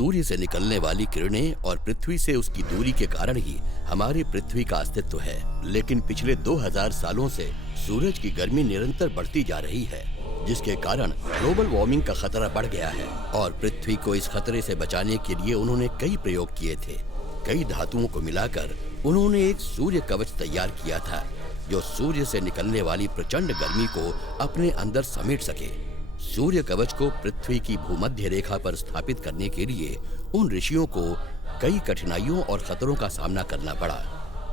सूर्य से निकलने वाली किरणें और पृथ्वी से उसकी दूरी के कारण ही हमारी पृथ्वी का अस्तित्व है। लेकिन पिछले 2000 सालों से सूरज की गर्मी निरंतर बढ़ती जा रही है, जिसके कारण ग्लोबल वार्मिंग का खतरा बढ़ गया है। और पृथ्वी को इस खतरे से बचाने के लिए उन्होंने कई प्रयोग किए थे। कई धातुओं को मिलाकर उन्होंने एक सूर्य कवच तैयार किया था, जो सूर्य से निकलने वाली प्रचंड गर्मी को अपने अंदर समेट सके। सूर्य कवच को पृथ्वी की भूमध्य रेखा पर स्थापित करने के लिए उन ऋषियों को कई कठिनाइयों और खतरों का सामना करना पड़ा।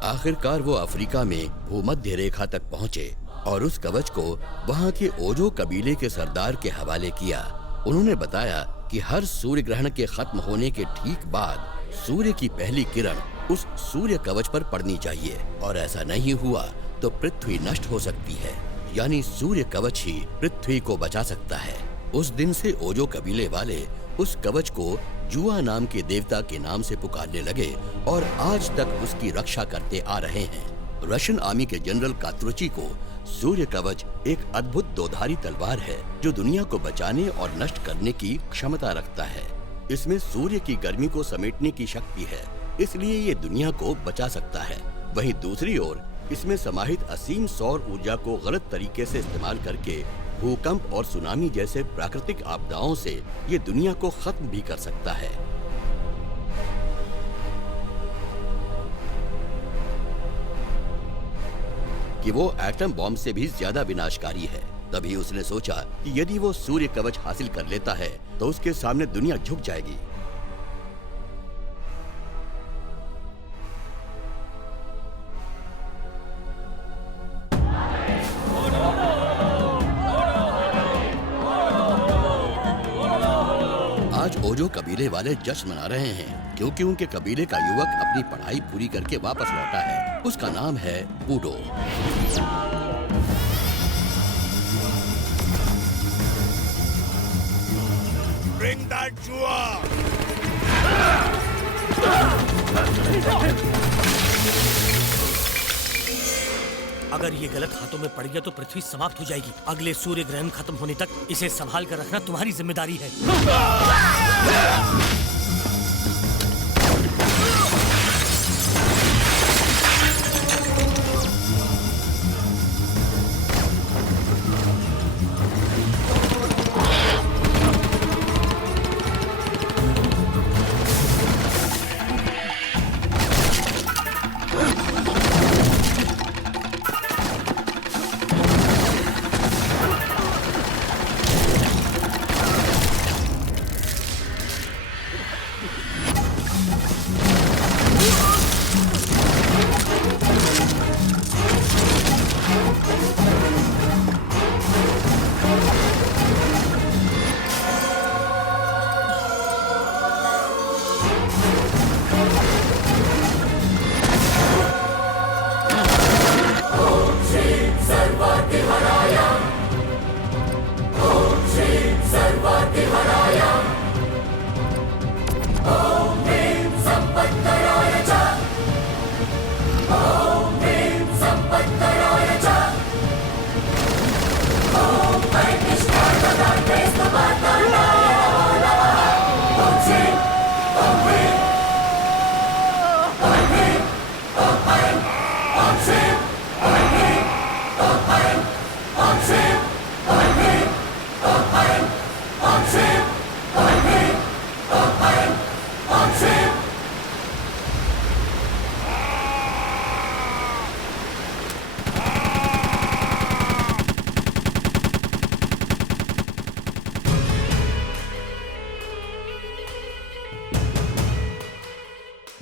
आखिरकार वो अफ्रीका में भूमध्य रेखा तक पहुंचे और उस कवच को वहां के ओजो कबीले के सरदार के हवाले किया। उन्होंने बताया कि हर सूर्य ग्रहण के खत्म होने के ठीक बाद सूर्य की पहली किरण उस सूर्य कवच पर पड़नी चाहिए, और ऐसा नहीं हुआ तो पृथ्वी नष्ट हो सकती है। यानी सूर्य कवच ही पृथ्वी को बचा सकता है। उस दिन से ओजो कबीले वाले उस कवच को जुआ नाम के देवता के नाम से पुकारने लगे और आज तक उसकी रक्षा करते आ रहे हैं। रशियन आर्मी के जनरल कात्रुची को सूर्य कवच एक अद्भुत दोधारी तलवार है, जो दुनिया को बचाने और नष्ट करने की क्षमता रखता है। इसमें सूर्य की गर्मी को समेटने की शक्ति है, इसलिए ये दुनिया को बचा सकता है। वहीं दूसरी ओर इसमें समाहित असीम सौर ऊर्जा को गलत तरीके से इस्तेमाल करके भूकंप और सुनामी जैसे प्राकृतिक आपदाओं से ये दुनिया को खत्म भी कर सकता है। कि वो एटम बॉम्ब से भी ज्यादा विनाशकारी है। तभी उसने सोचा कि यदि वो सूर्य कवच हासिल कर लेता है तो उसके सामने दुनिया झुक जाएगी। आज ओजो कबीले वाले जश्न मना रहे हैं, क्योंकि उनके कबीले का युवक अपनी पढ़ाई पूरी करके वापस लौटा है। उसका नाम है बूडो। Bring that जुआ! अगर ये गलत हाथों में पड़ गया तो पृथ्वी समाप्त हो जाएगी। अगले सूर्य ग्रहण खत्म होने तक इसे संभाल कर रखना तुम्हारी जिम्मेदारी है।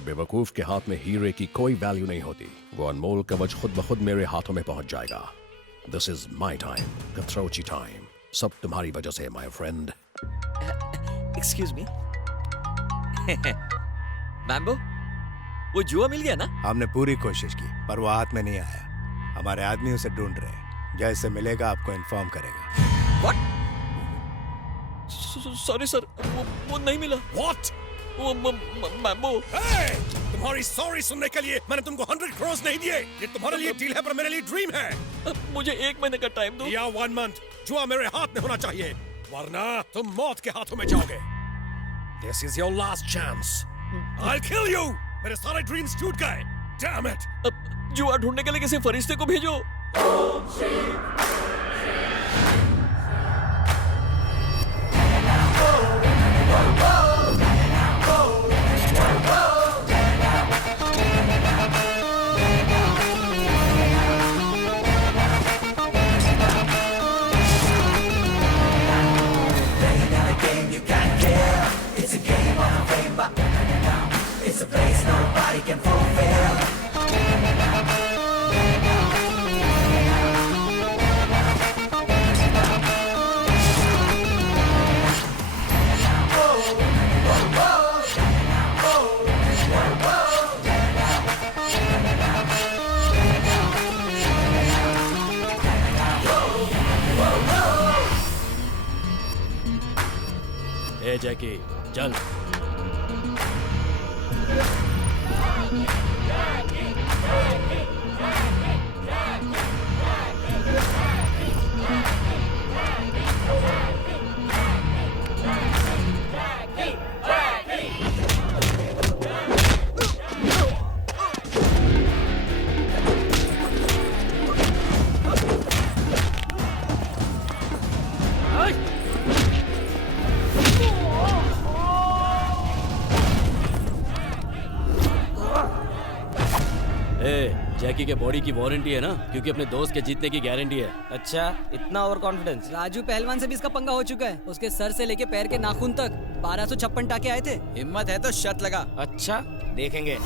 बेवकूफ के हाथ में हीरे की कोई वैल्यू नहीं होती। वो अनमोल कवच खुद ब खुद मेरे हाथों में पहुंच जाएगा। दिस इज माई टाइम, कथरोची टाइम। सब तुम्हारी वजह से my friend. Excuse me. Mambo, वो जुआ मिल गया ना? हमने पूरी कोशिश की पर वो हाथ में नहीं आया। हमारे आदमी उसे ढूंढ रहे हैं। जैसे मिलेगा आपको इन्फॉर्म करेगा। What? सॉरी सर, वो नहीं मिला। What? वो मैम्बो। Hey! तुम्हारी सॉरी सुनने के लिए मैंने तुमको 100 crores नहीं दिए। ये तुम्हारे लिए डील है पर मेरे लिए ड्रीम है। मुझे 1 महीने का टाइम दो। या 1 month। जुआ मेरे हाथ में होना चाहिए, वरना तुम मौत के हाथों में जाओगे। This is your last chance. I'll kill you. मेरे सारे dreams टूट गए. Damn it. अब जुआ ढूंढने के लिए किसी फरिश्ते को भेजो. ए जैकी, चल. जैकी के बॉडी की वारंटी है ना, क्योंकि अपने दोस्त के जीतने की गारंटी है. अच्छा, इतना ओवर कॉन्फिडेंस. राजू पहलवान से भी इसका पंगा हो चुका है. उसके सर से लेके पैर के नाखून तक 1256 टाके आए थे. हिम्मत है तो शर्त लगा. अच्छा, देखेंगे.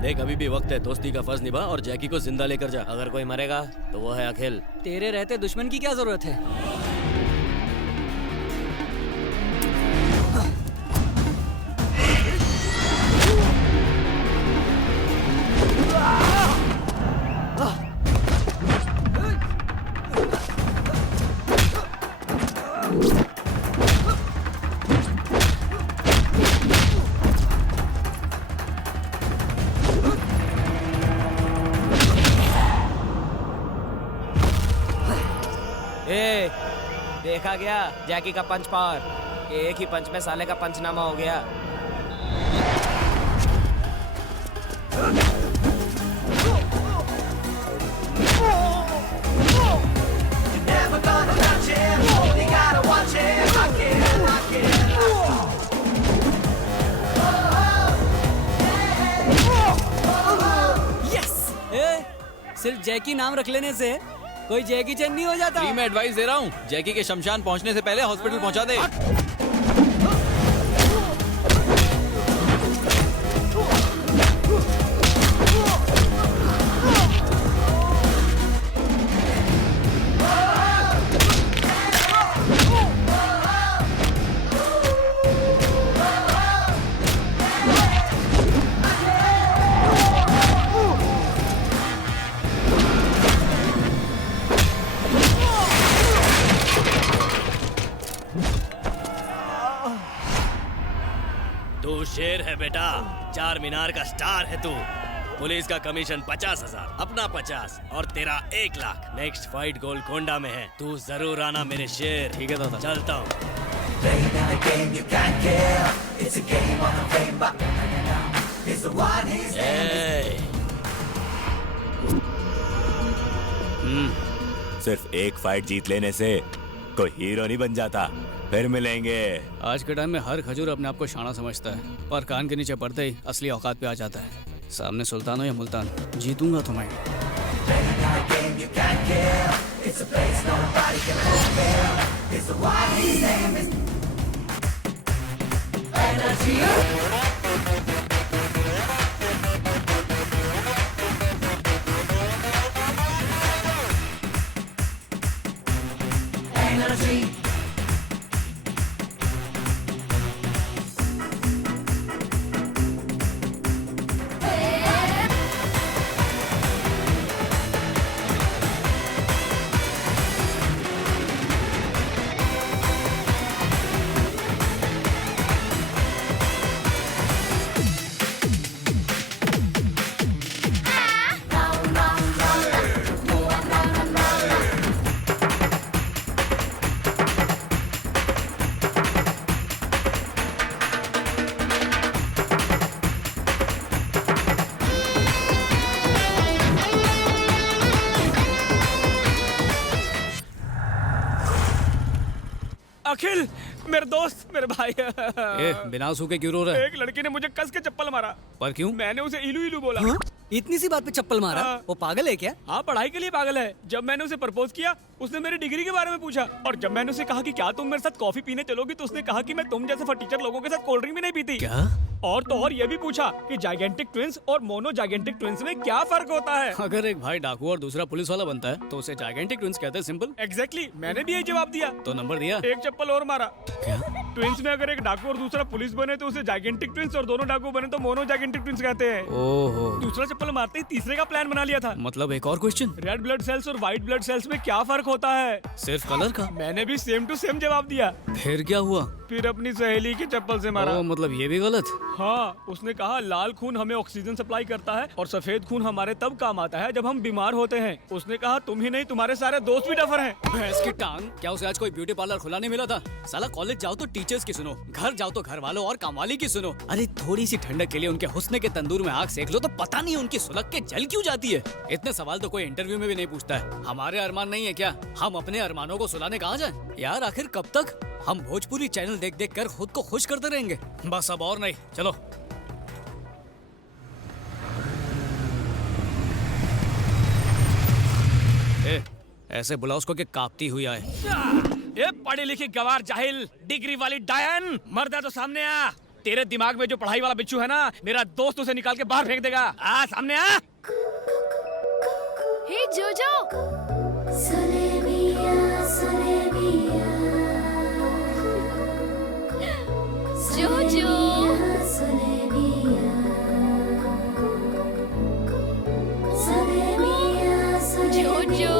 देख, अभी भी वक्त है. दोस्ती का फर्ज निभा और जैकी को जिंदा लेकर जा. अगर कोई मरेगा तो वो है अखिल. तेरे रहते दुश्मन की क्या जरूरत है? देखा गया जैकी का पंच पावर. एक ही पंच में साले का पंचनामा हो गया. सिर्फ जैकी नाम रख लेने से कोई जैकी चैन नहीं हो जाता. मैं एडवाइस दे रहा हूँ, जैकी के शमशान पहुँचने से पहले हॉस्पिटल पहुँचा दे. तू शेर है बेटा, चार मीनार का स्टार है तू. पुलिस का कमीशन 50,000, अपना 50 और तेरा 1 लाख. नेक्स्ट फाइट गोलकोंडा में है. तू जरूर आना मेरे शेर. ठीक है दादा. चलता हूँ. सिर्फ एक फाइट जीत लेने से कोई हीरो नहीं बन जाता. फिर मिलेंगे. आज के टाइम में हर खजूर अपने आप को शाना समझता है, पर कान के नीचे पड़ते ही असली औकात पे आ जाता है. सामने सुल्तान हो या मुल्तान, जीतूंगा तुम्हें. अखिल, मेरे दोस्त, मेरे भाई। ए, बिना सूखे क्यों रो रहा है? एक लड़की ने मुझे कस के चप्पल मारा। पर क्यों? मैंने उसे इलू इलू बोला। हाँ? इतनी सी बात पे चप्पल मारा? हाँ। वो पागल है क्या? हाँ, पढ़ाई के लिए पागल है। जब मैंने उसे प्रपोज किया, उसने मेरी डिग्री के बारे में पूछा, और जब मैंने उसे कहा कि क्या तुम मेरे साथ कॉफी पीने चलोगी, तो उसने कहा कि मैं तुम जैसे फटीचर लोगों के साथ कोल्ड ड्रिंक भी नहीं पीती। क्या? और तो और ये भी पूछा कि जाइगेंटिक ट्विंस और मोनो जाइगेंटिक ट्विंस में क्या फर्क होता है। अगर एक भाई डाकू और दूसरा पुलिस वाला बनता है तो उसे जाइगेंटिक ट्विंस कहते हैं। सिंपल। एग्जैक्टली, मैंने भी यही जवाब दिया। तो नंबर दिया? एक चप्पल और मारा। क्या? ट्विंस में अगर एक डाकू और दूसरा पुलिस बने तो उसे जाइगेंटिक ट्विंस, और दोनों डाकू बने तो मोनो जाइगेंटिक ट्विंस कहते हैं। ओहो। दूसरा चप्पल मारते ही तीसरे का प्लान बना लिया था। मतलब एक और क्वेश्चन, रेड ब्लड सेल्स और व्हाइट ब्लड सेल्स में क्या फर्क होता है? सिर्फ कलर का? मैंने भी सेम टू सेम जवाब दिया। फिर क्या हुआ? फिर अपनी सहेली की चप्पल से मारा। ओ, मतलब ये भी गलत? हाँ, उसने कहा लाल खून हमें ऑक्सीजन सप्लाई करता है और सफेद खून हमारे तब काम आता है जब हम बीमार होते हैं। उसने कहा तुम ही नहीं, तुम्हारे सारे दोस्त भी डफर हैं। भैंस की टांग, क्या उसे आज कोई ब्यूटी पार्लर खुला नहीं मिला था? साला कॉलेज जाओ तो टीचर्स की सुनो, घर जाओ तो घर वालों और कामवाली की सुनो। अरे थोड़ी सी ठंडक के लिए उनके हुस्न के तंदूर में आग सेक लो तो पता नहीं उनकी सुलग के जल क्यों जाती है। इतने सवाल तो कोई इंटरव्यू में भी नहीं पूछता है। हमारे अरमान नहीं है क्या? हम अपने अरमानों को सुलाने कहाँ जाएं? यार आखिर कब तक हम भोजपुरी चैनल देख देख कर खुद को खुश करते रहेंगे? बस अब और नहीं, चलो। ए, ऐसे बुलाओ उसको कि कांपती हुई आए। ये पढ़ी लिखी गवार जाहिल, डिग्री वाली डायन, मर्द है तो सामने आ। तेरे दिमाग में जो पढ़ाई वाला बिच्छू है ना, मेरा दोस्त उसे निकाल के बाहर फेंक देगा। आ सामने आ। हे जोजो, जोजो, जोजो,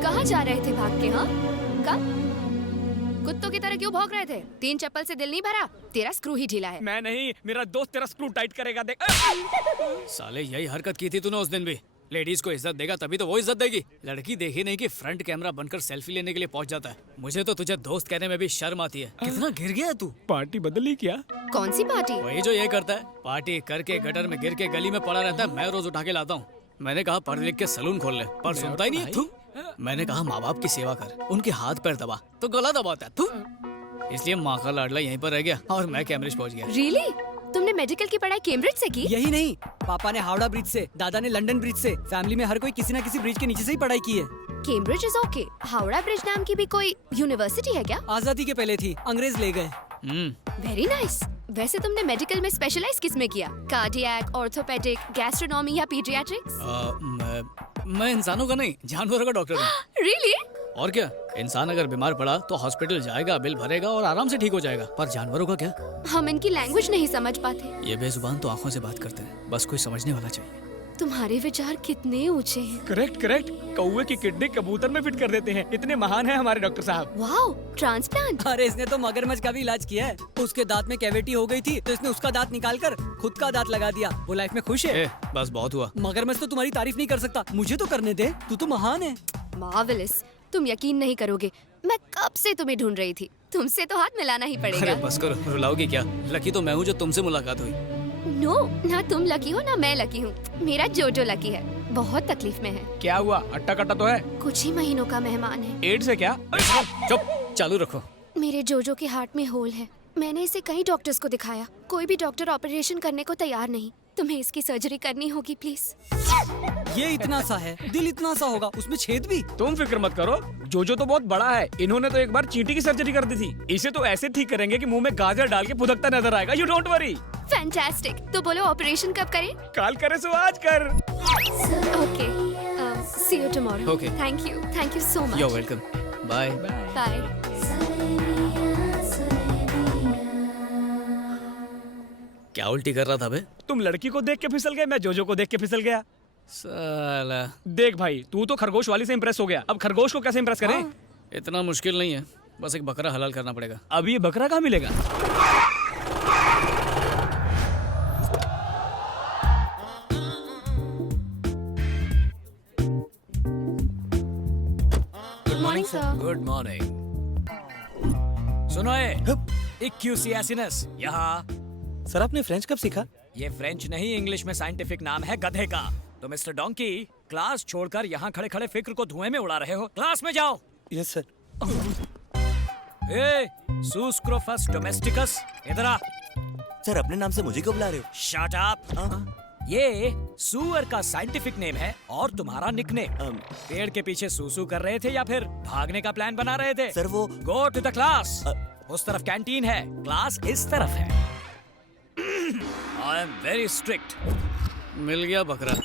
कहाँ जा रहे थे भाग के? हाँ, कब? कुत्तों की तरह क्यों भौंक रहे थे? 3 चप्पल से दिल नहीं भरा? तेरा स्क्रू ही ढीला है। मैं नहीं, मेरा दोस्त तेरा स्क्रू टाइट करेगा, देख। साले यही हरकत की थी तूने उस दिन भी। लेडीज को इज्जत देगा तभी तो वो इज्जत देगी। लड़की देखी नहीं कि फ्रंट कैमरा बनकर सेल्फी लेने के लिए पहुंच जाता है। मुझे तो तुझे दोस्त कहने में भी शर्म आती है। कितना गिर गया तू? पार्टी बदली क्या? कौन सी पार्टी? वही जो ये करता है, पार्टी करके गटर में गिर के गली में पड़ा रहता है। मैं रोज उठा के लाता हूँ। मैंने कहा पढ़ लिख के सलून खोल ले, पर सुनता ही नहीं है। तू, मैंने कहा माँ बाप की सेवा कर, उनके हाथ पैर दबा, तो गला दबाता है तू। इसलिए माँ का लाडला यहीं पर रह गया और मैं कैम्ब्रिज पहुँच गया। रियली? तुमने मेडिकल की पढ़ाई कैम्ब्रिज से की? यही नहीं, पापा ने हावड़ा ब्रिज से, दादा ने लंदन ब्रिज से। फैमिली में हर कोई किसी न किसी ब्रिज के नीचे से ही पढ़ाई की है। Cambridge is okay. Howrah bridge नाम की भी कोई यूनिवर्सिटी है क्या? आजादी के पहले थी, अंग्रेज ले गए। Very nice. वैसे तुमने मेडिकल में स्पेशलाइज किस में किया? कार्डियक, ऑर्थोपेडिक, गैस्ट्रोनॉमी या पीडियाट्रिक्स? मैं इंसानों का नहीं, जानवरों का डॉक्टर हूँ। रियली? और क्या, इंसान अगर बीमार पड़ा तो हॉस्पिटल जाएगा, बिल भरेगा और आराम से ठीक हो जाएगा। पर जानवरों का क्या? हम इनकी लैंग्वेज नहीं समझ पाते। ये बेजुबान तो आंखों से बात करते हैं, बस कोई समझने वाला चाहिए। तुम्हारे विचार कितने ऊंचे हैं। करेक्ट करेक्ट, कौवे की किडनी कबूतर में फिट कर देते हैं। इतने महान हैं हमारे डॉक्टर साहब। Wow, transplant. अरे इसने तो मगरमच्छ का भी इलाज किया है। उसके दांत में कैविटी हो गई थी तो इसने उसका दांत निकालकर खुद का दांत लगा दिया। वो लाइफ में खुश है। बस बहुत हुआ। मगरमच्छ तो तुम्हारी तारीफ नहीं कर सकता, मुझे तो करने दे, तू तो महान है। मार्वेलस, तुम यकीन नहीं करोगे, मैं कब से तुम्हें ढूंढ रही थी। तुमसे तो हाथ मिलाना ही अरे पड़ेगा। बस करो, रुलाओगी क्या? लकी तो मैं हूँ जो तुमसे मुलाकात हुई। नो, ना तुम लकी हो ना मैं लकी हूँ। मेरा जोजो लकी है, बहुत तकलीफ में है। क्या हुआ? अट्टा कट्टा तो है? कुछ ही महीनों का मेहमान है। एड्स है क्या? चुप, चालू रखो। मेरे जोजो के हार्ट में होल है। मैंने इसे कई डॉक्टर्स को दिखाया, कोई भी डॉक्टर ऑपरेशन करने को तैयार नहीं। तुम्हें इसकी सर्जरी करनी होगी प्लीज। ये इतना सा है, दिल इतना सा होगा, उसमें छेद भी। तुम फिक्र मत करो, जोजो तो बहुत बड़ा है। इन्होंने तो एक बार चींटी की सर्जरी कर दी थी। इसे तो ऐसे ठीक करेंगे कि मुंह में गाजर डाल के फुदकता नजर आएगा। You don't worry. फैंटास्टिक। तो बोलो ऑपरेशन कब करें? काल करे सो आज कर। Okay, see you tomorrow. Okay. Thank you so much. You're welcome. Bye. Bye. क्या उल्टी कर रहा था बे? तुम लड़की को देख के फिसल गए, मैं जोजो को देख के फिसल गया। साला। देख भाई, तू तो खरगोश वाली से इम्प्रेस हो गया, अब खरगोश को कैसे इम्प्रेस करें? इतना मुश्किल नहीं है, बस एक बकरा हलाल करना पड़ेगा। अब ये बकरा कहाँ मिलेगा? Good morning sir. Good morning. सुनो इक्यूसियासिनस यहाँ। सर आपने फ्रेंच कब सीखा? ये फ्रेंच नहीं, इंग्लिश में साइंटिफिक नाम है गधे का। तो मिस्टर डोंकी, क्लास छोड़कर यहाँ खड़े खड़े फिक्र को धुएं में उड़ा रहे हो। क्लास में जाओ। Yes sir. A sus scrofa domesticus, इधर आ। सर अपने नाम से मुझे क्यों बुला रहे हो? Shut up. ये सुअर का साइंटिफिक नेम है और तुम्हारा निकनेम। पेड़ के पीछे सूसू कर रहे थे या फिर भागने का प्लान बना रहे थे? सर वो गो टू द क्लास। उस तरफ कैंटीन है, क्लास इस तरफ है। I am very strict. मिल गया बकरा।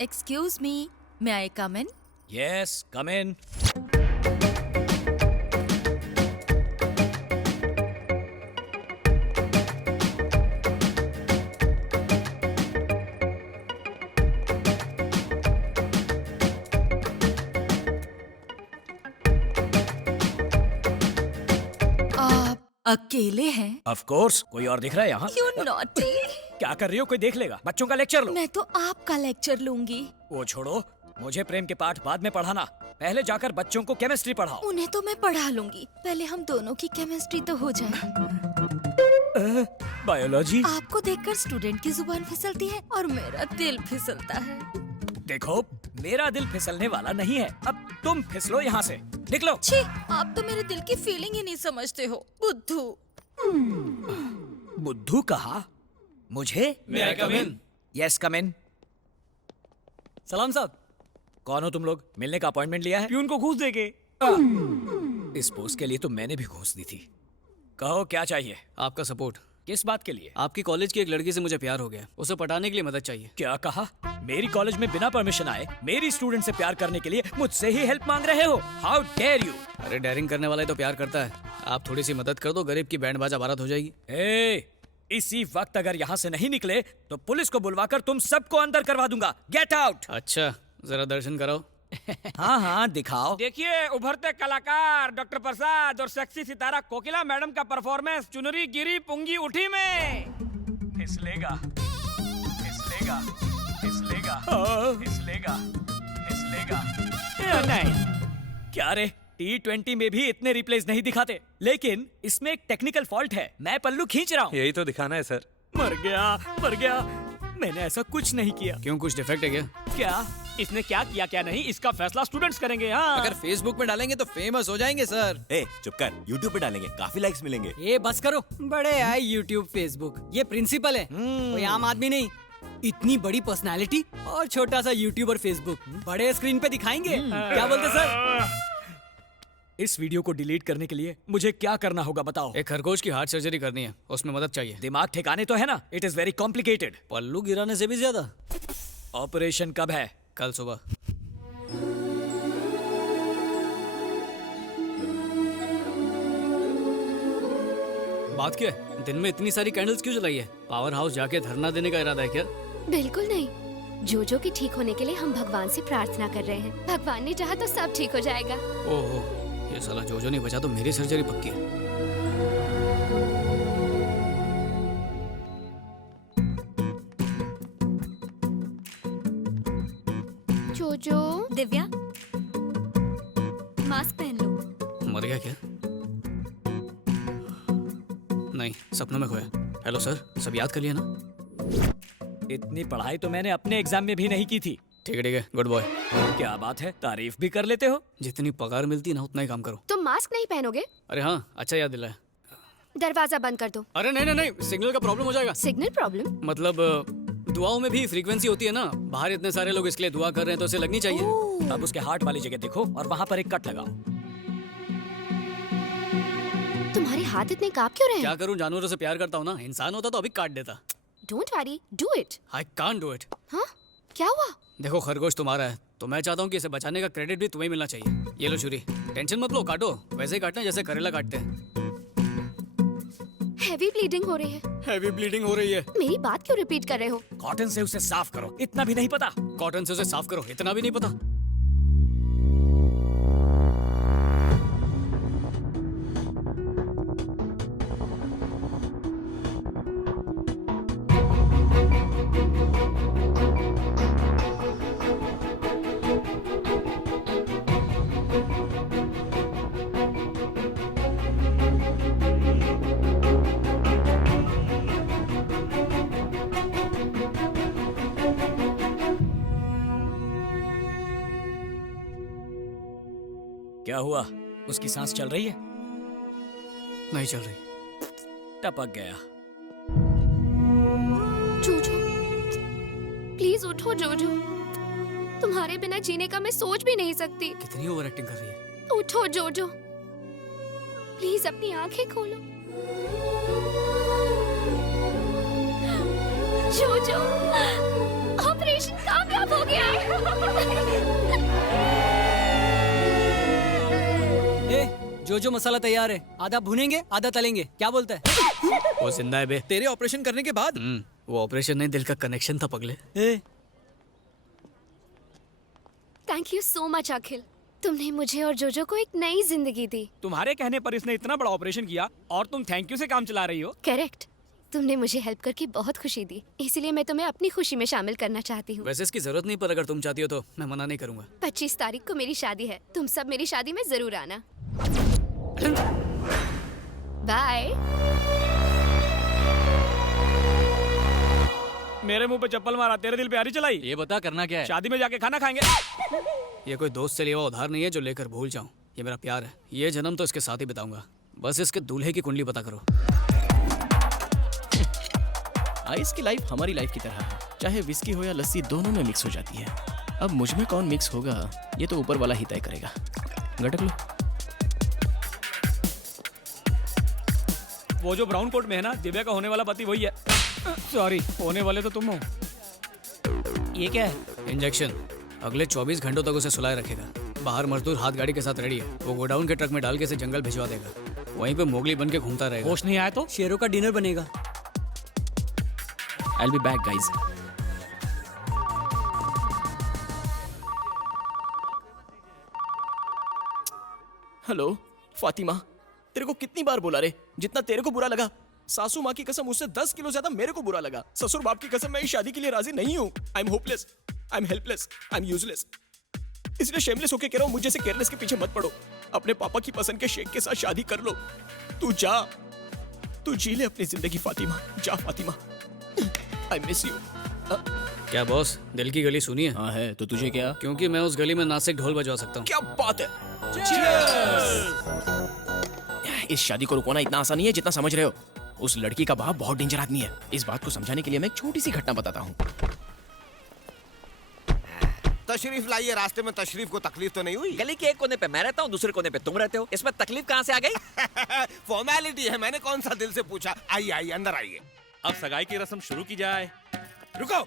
Excuse me, may I come in? Yes, come in. अकेले हैं? ऑफ कोर्स, कोई और दिख रहा है यहाँ? You naughty! क्या कर रही हो? कोई देख लेगा। बच्चों का लेक्चर लो। मैं तो आपका लेक्चर लूंगी। वो छोड़ो, मुझे प्रेम के पाठ बाद में पढ़ाना। पहले जाकर बच्चों को केमिस्ट्री पढ़ाओ। उन्हें तो मैं पढ़ा लूंगी, पहले हम दोनों की केमिस्ट्री तो हो जाए। बायोलॉजी? आपको देखकर स्टूडेंट की जुबान फिसलती है और मेरा दिल फिसलता है। देखो, मेरा दिल फिसलने वाला नहीं है। अब तुम फिसलो यहाँ से, निकलो। छी, आप तो मेरे दिल की फीलिंग ही नहीं समझते हो, बुद्धू। बुद्धू कहा? मुझे? May I come in? Yes, come in. सलाम साहब। कौन हो तुम लोग? मिलने का अपॉइंटमेंट लिया है? प्यून को घूस देके। इस पोस्ट के लिए तो मैंने भी घूस दी थी। कहो क्या चाहिए? आपका सपोर्ट। किस बात के लिए? आपकी कॉलेज की एक लड़की से मुझे प्यार हो गया, उसे पटाने के लिए मदद चाहिए। क्या कहा? मेरी कॉलेज में बिना परमिशन आए मेरी स्टूडेंट से प्यार करने के लिए मुझसे ही हेल्प मांग रहे हो? How dare you! अरे डेयरिंग करने वाला ही तो प्यार करता है। आप थोड़ी सी मदद कर दो, गरीब की बैंड बाजा बारात हो जाएगी। इसी वक्त अगर यहाँ से नहीं निकले तो पुलिस को बुलवाकर तुम सबको अंदर करवा दूंगा। Get out! अच्छा, जरा दर्शन कराओ। हाँ हाँ, दिखाओ। देखिए, उभरते कलाकार डॉक्टर प्रसाद और सेक्सी सितारा कोकिला मैडम का परफॉर्मेंस चुनरी गिरी पुंगी उठी में। फिसलेगा, फिसलेगा, फिसलेगा, फिसलेगा, फिसलेगा। नहीं, क्या रे, T20 में भी इतने रिप्लेस नहीं दिखाते, लेकिन इसमें एक टेक्निकल फॉल्ट है। मैं पल्लू खींच रहा हूँ। यही तो दिखाना है सर। मर गया, मर गया। मैंने ऐसा कुछ नहीं किया। क्यों, कुछ डिफेक्ट है क्या? क्या? इसने क्या किया क्या नहीं, इसका फैसला स्टूडेंट्स करेंगे। हाँ, अगर फेसबुक में डालेंगे तो फेमस हो जाएंगे सर। चुप कर, YouTube पे डालेंगे, काफी लाइक्स मिलेंगे। ये बस करो, बड़े आए यूट्यूब फेसबुक। ये प्रिंसिपल है, कोई आम आदमी नहीं। इतनी बड़ी पर्सनालिटी और छोटा सा यूट्यूब और फेसबुक, बड़े स्क्रीन पे दिखाएंगे। क्या बोलते सर? इस वीडियो को डिलीट करने के लिए मुझे क्या करना होगा बताओ? एक खरगोश की हार्ट सर्जरी करनी है, उसमें मदद चाहिए। दिमाग ठिकाने तो है ना? It is very complicated. पल्लू गिराने से भी ज्यादा। ऑपरेशन कब है? कल सुबह। बात क्या है? दिन में इतनी सारी कैंडल्स क्यों जलाई है? पावर हाउस जाके धरना देने का इरादा है क्या? बिल्कुल नहीं, जोजो के ठीक होने के लिए हम भगवान से प्रार्थना कर रहे हैं। भगवान ने चाहा तो सब ठीक हो जाएगा। ओहो, ये साला जोजो नहीं बचा तो मेरी सर्जरी पक्की है। जोजो, दिव्या, मास्क पहन लो। मर गया क्या? नहीं, सपनों में खोया। हेलो सर, सब याद कर लिया ना? इतनी पढ़ाई तो मैंने अपने एग्जाम में भी नहीं की थी। ठीक है, गुड बॉय। क्या बात है, तारीफ भी कर लेते हो। जितनी पगार मिलती है ना, उतना ही काम करो। तुम मास्क नहीं पहनोगे? अरे हाँ, अच्छा याद दिलाया। दरवाजा बंद कर दो। अरे नहीं नहीं नहीं, सिग्नल का प्रॉब्लम हो जाएगा। Signal problem? मतलब दुआओं में भी फ्रीक्वेंसी होती है ना। बाहर इतने सारे लोग इसके लिए दुआ कर रहे हैं तो इसे लगनी चाहिए। अब उसके हार्ट वाली जगह देखो और वहाँ पर एक कट लगाओ। तुम्हारे हाथ इतने कांप क्यों रहे हैं? क्या करूं, जानवरों से प्यार करता हूँ ना। इंसान होता तो अभी काट देता। Don't worry, do it. I can't do it. हाँ, क्या हुआ? देखो, खरगोश तुम्हारा है तो मैं चाहता हूँ कि इसे बचाने का क्रेडिट भी तुम्हें मिलना चाहिए। ये लो छुरी, टेंशन मत लो, काटो। वैसे ही काटना जैसे करेला काटते हैं। हैवी ब्लीडिंग हो रही है। हैवी ब्लीडिंग हो रही है? मेरी बात क्यों रिपीट कर रहे हो? कॉटन से उसे साफ करो, इतना भी नहीं पता? कॉटन से उसे साफ करो, इतना भी नहीं पता? क्या हुआ? उसकी सांस चल रही है? नहीं चल रही। टपक गया। जोजो, प्लीज उठो जोजो। तुम्हारे बिना जीने का मैं सोच भी नहीं सकती। कितनी ओवर एक्टिंग कर रही है। उठो जोजो, प्लीज अपनी आंखें खोलो। जोजो, ऑपरेशन कामयाब हो गया है। जो मसाला तैयार है, आधा भुनेंगे आधा तलेंगे, क्या बोलता है? वो जिंदा है बे। तेरे ऑपरेशन करने के बाद? वो ऑपरेशन नहीं, दिल का कनेक्शन था पगले। थैंक यू सो मच अखिल, तुमने मुझे और जोजो को एक नई जिंदगी दी। तुम्हारे कहने पर इसने इतना बड़ा ऑपरेशन किया और तुम थैंक यू से काम चला रही हो। करेक्ट, तुमने मुझे हेल्प करके बहुत खुशी दी, इसलिए मैं तुम्हें अपनी खुशी में शामिल करना चाहती हूँ। वैसे इसकी जरूरत नहीं, पर अगर तुम चाहती हो तो मैं मना नहीं करूंगा। 25 तारीख को मेरी शादी है, तुम सब मेरी शादी में जरूर आना। बाय। मेरे मुंह पे चप्पल मारा, तेरे दिल पे आरी चलाई। ये बता करना क्या है? शादी में जाके खाना खाएंगे। ये कोई दोस्त से लिया हुआ उधार नहीं है जो लेकर भूल जाऊं। ये मेरा प्यार है, ये जन्म तो इसके साथ ही बिताऊंगा। बस इसके दूल्हे की कुंडली पता करो। आइस की लाइफ हमारी लाइफ की तरह है, चाहे विस्की हो या लस्सी दोनों में मिक्स हो जाती है। अब मुझ में कौन मिक्स होगा ये तो ऊपर वाला ही तय करेगा। गटक लो। वो जो ब्राउन कोट में है ना, दिव्या का होने वाला पति वही है। सॉरी, होने वाले तो तुम हो। ये क्या है? इंजेक्शन। अगले 24 घंटों तक उसे सुलाए रखेगा। बाहर मजदूर हाथ गाड़ी के साथ रेडी है, वो गोडाउन के ट्रक में डाल के इसे जंगल भिजवा देगा। वहीं पे मोगली बन के घूमता रहेगा। होश नहीं आया तो शेरों का डिनर बनेगा। I'll be back, guys. Hello Fatima, तेरे को कितनी बार बोला रे, जितना तेरे को बुरा लगा सासू माँ की कसम उससे 10 किलो ज्यादा मेरे को बुरा लगा। ससुर बाप की कसम मैं इस शादी के लिए राजी नहीं हूँ। I am hopeless, I am helpless, I am useless. इसलिए शेमलेस होके कह रहा हूँ, मुझे से केयरलेस के पीछे मत पड़ो। अपने पापा की पसंद के शेख के साथ शादी कर लो। तू जा, तू जी ले अपनी जिंदगी फातिमा। जा फातिमा, आई मिस यू। क्या बॉस, दिल की गली सुनी है? हाँ है, तो तुझे क्या? क्योंकि मैं उस गली में नासिक ढोल बजवा सकता हूँ। क्या बात है। इस शादी को रुकवाना इतना आसान नहीं है जितना समझ रहे हो। उस लड़की का बाप बहुत डेंजर आदमी है। इस बात को समझाने के लिए मैं एक छोटी सी घटना बताता हूँ। तशरीफ लाइए। रास्ते में तशरीफ को तकलीफ तो नहीं हुई? गली के एक कोने पे मैं रहता हूँ, दूसरे कोने पे तुम रहते हो, इसमें तकलीफ कहाँ से आ गई? फॉर्मेलिटी है, मैंने कौन सा दिल से पूछा। आइए आइए अंदर आइए। अब सगाई की रस्म शुरू की जाए। रुको,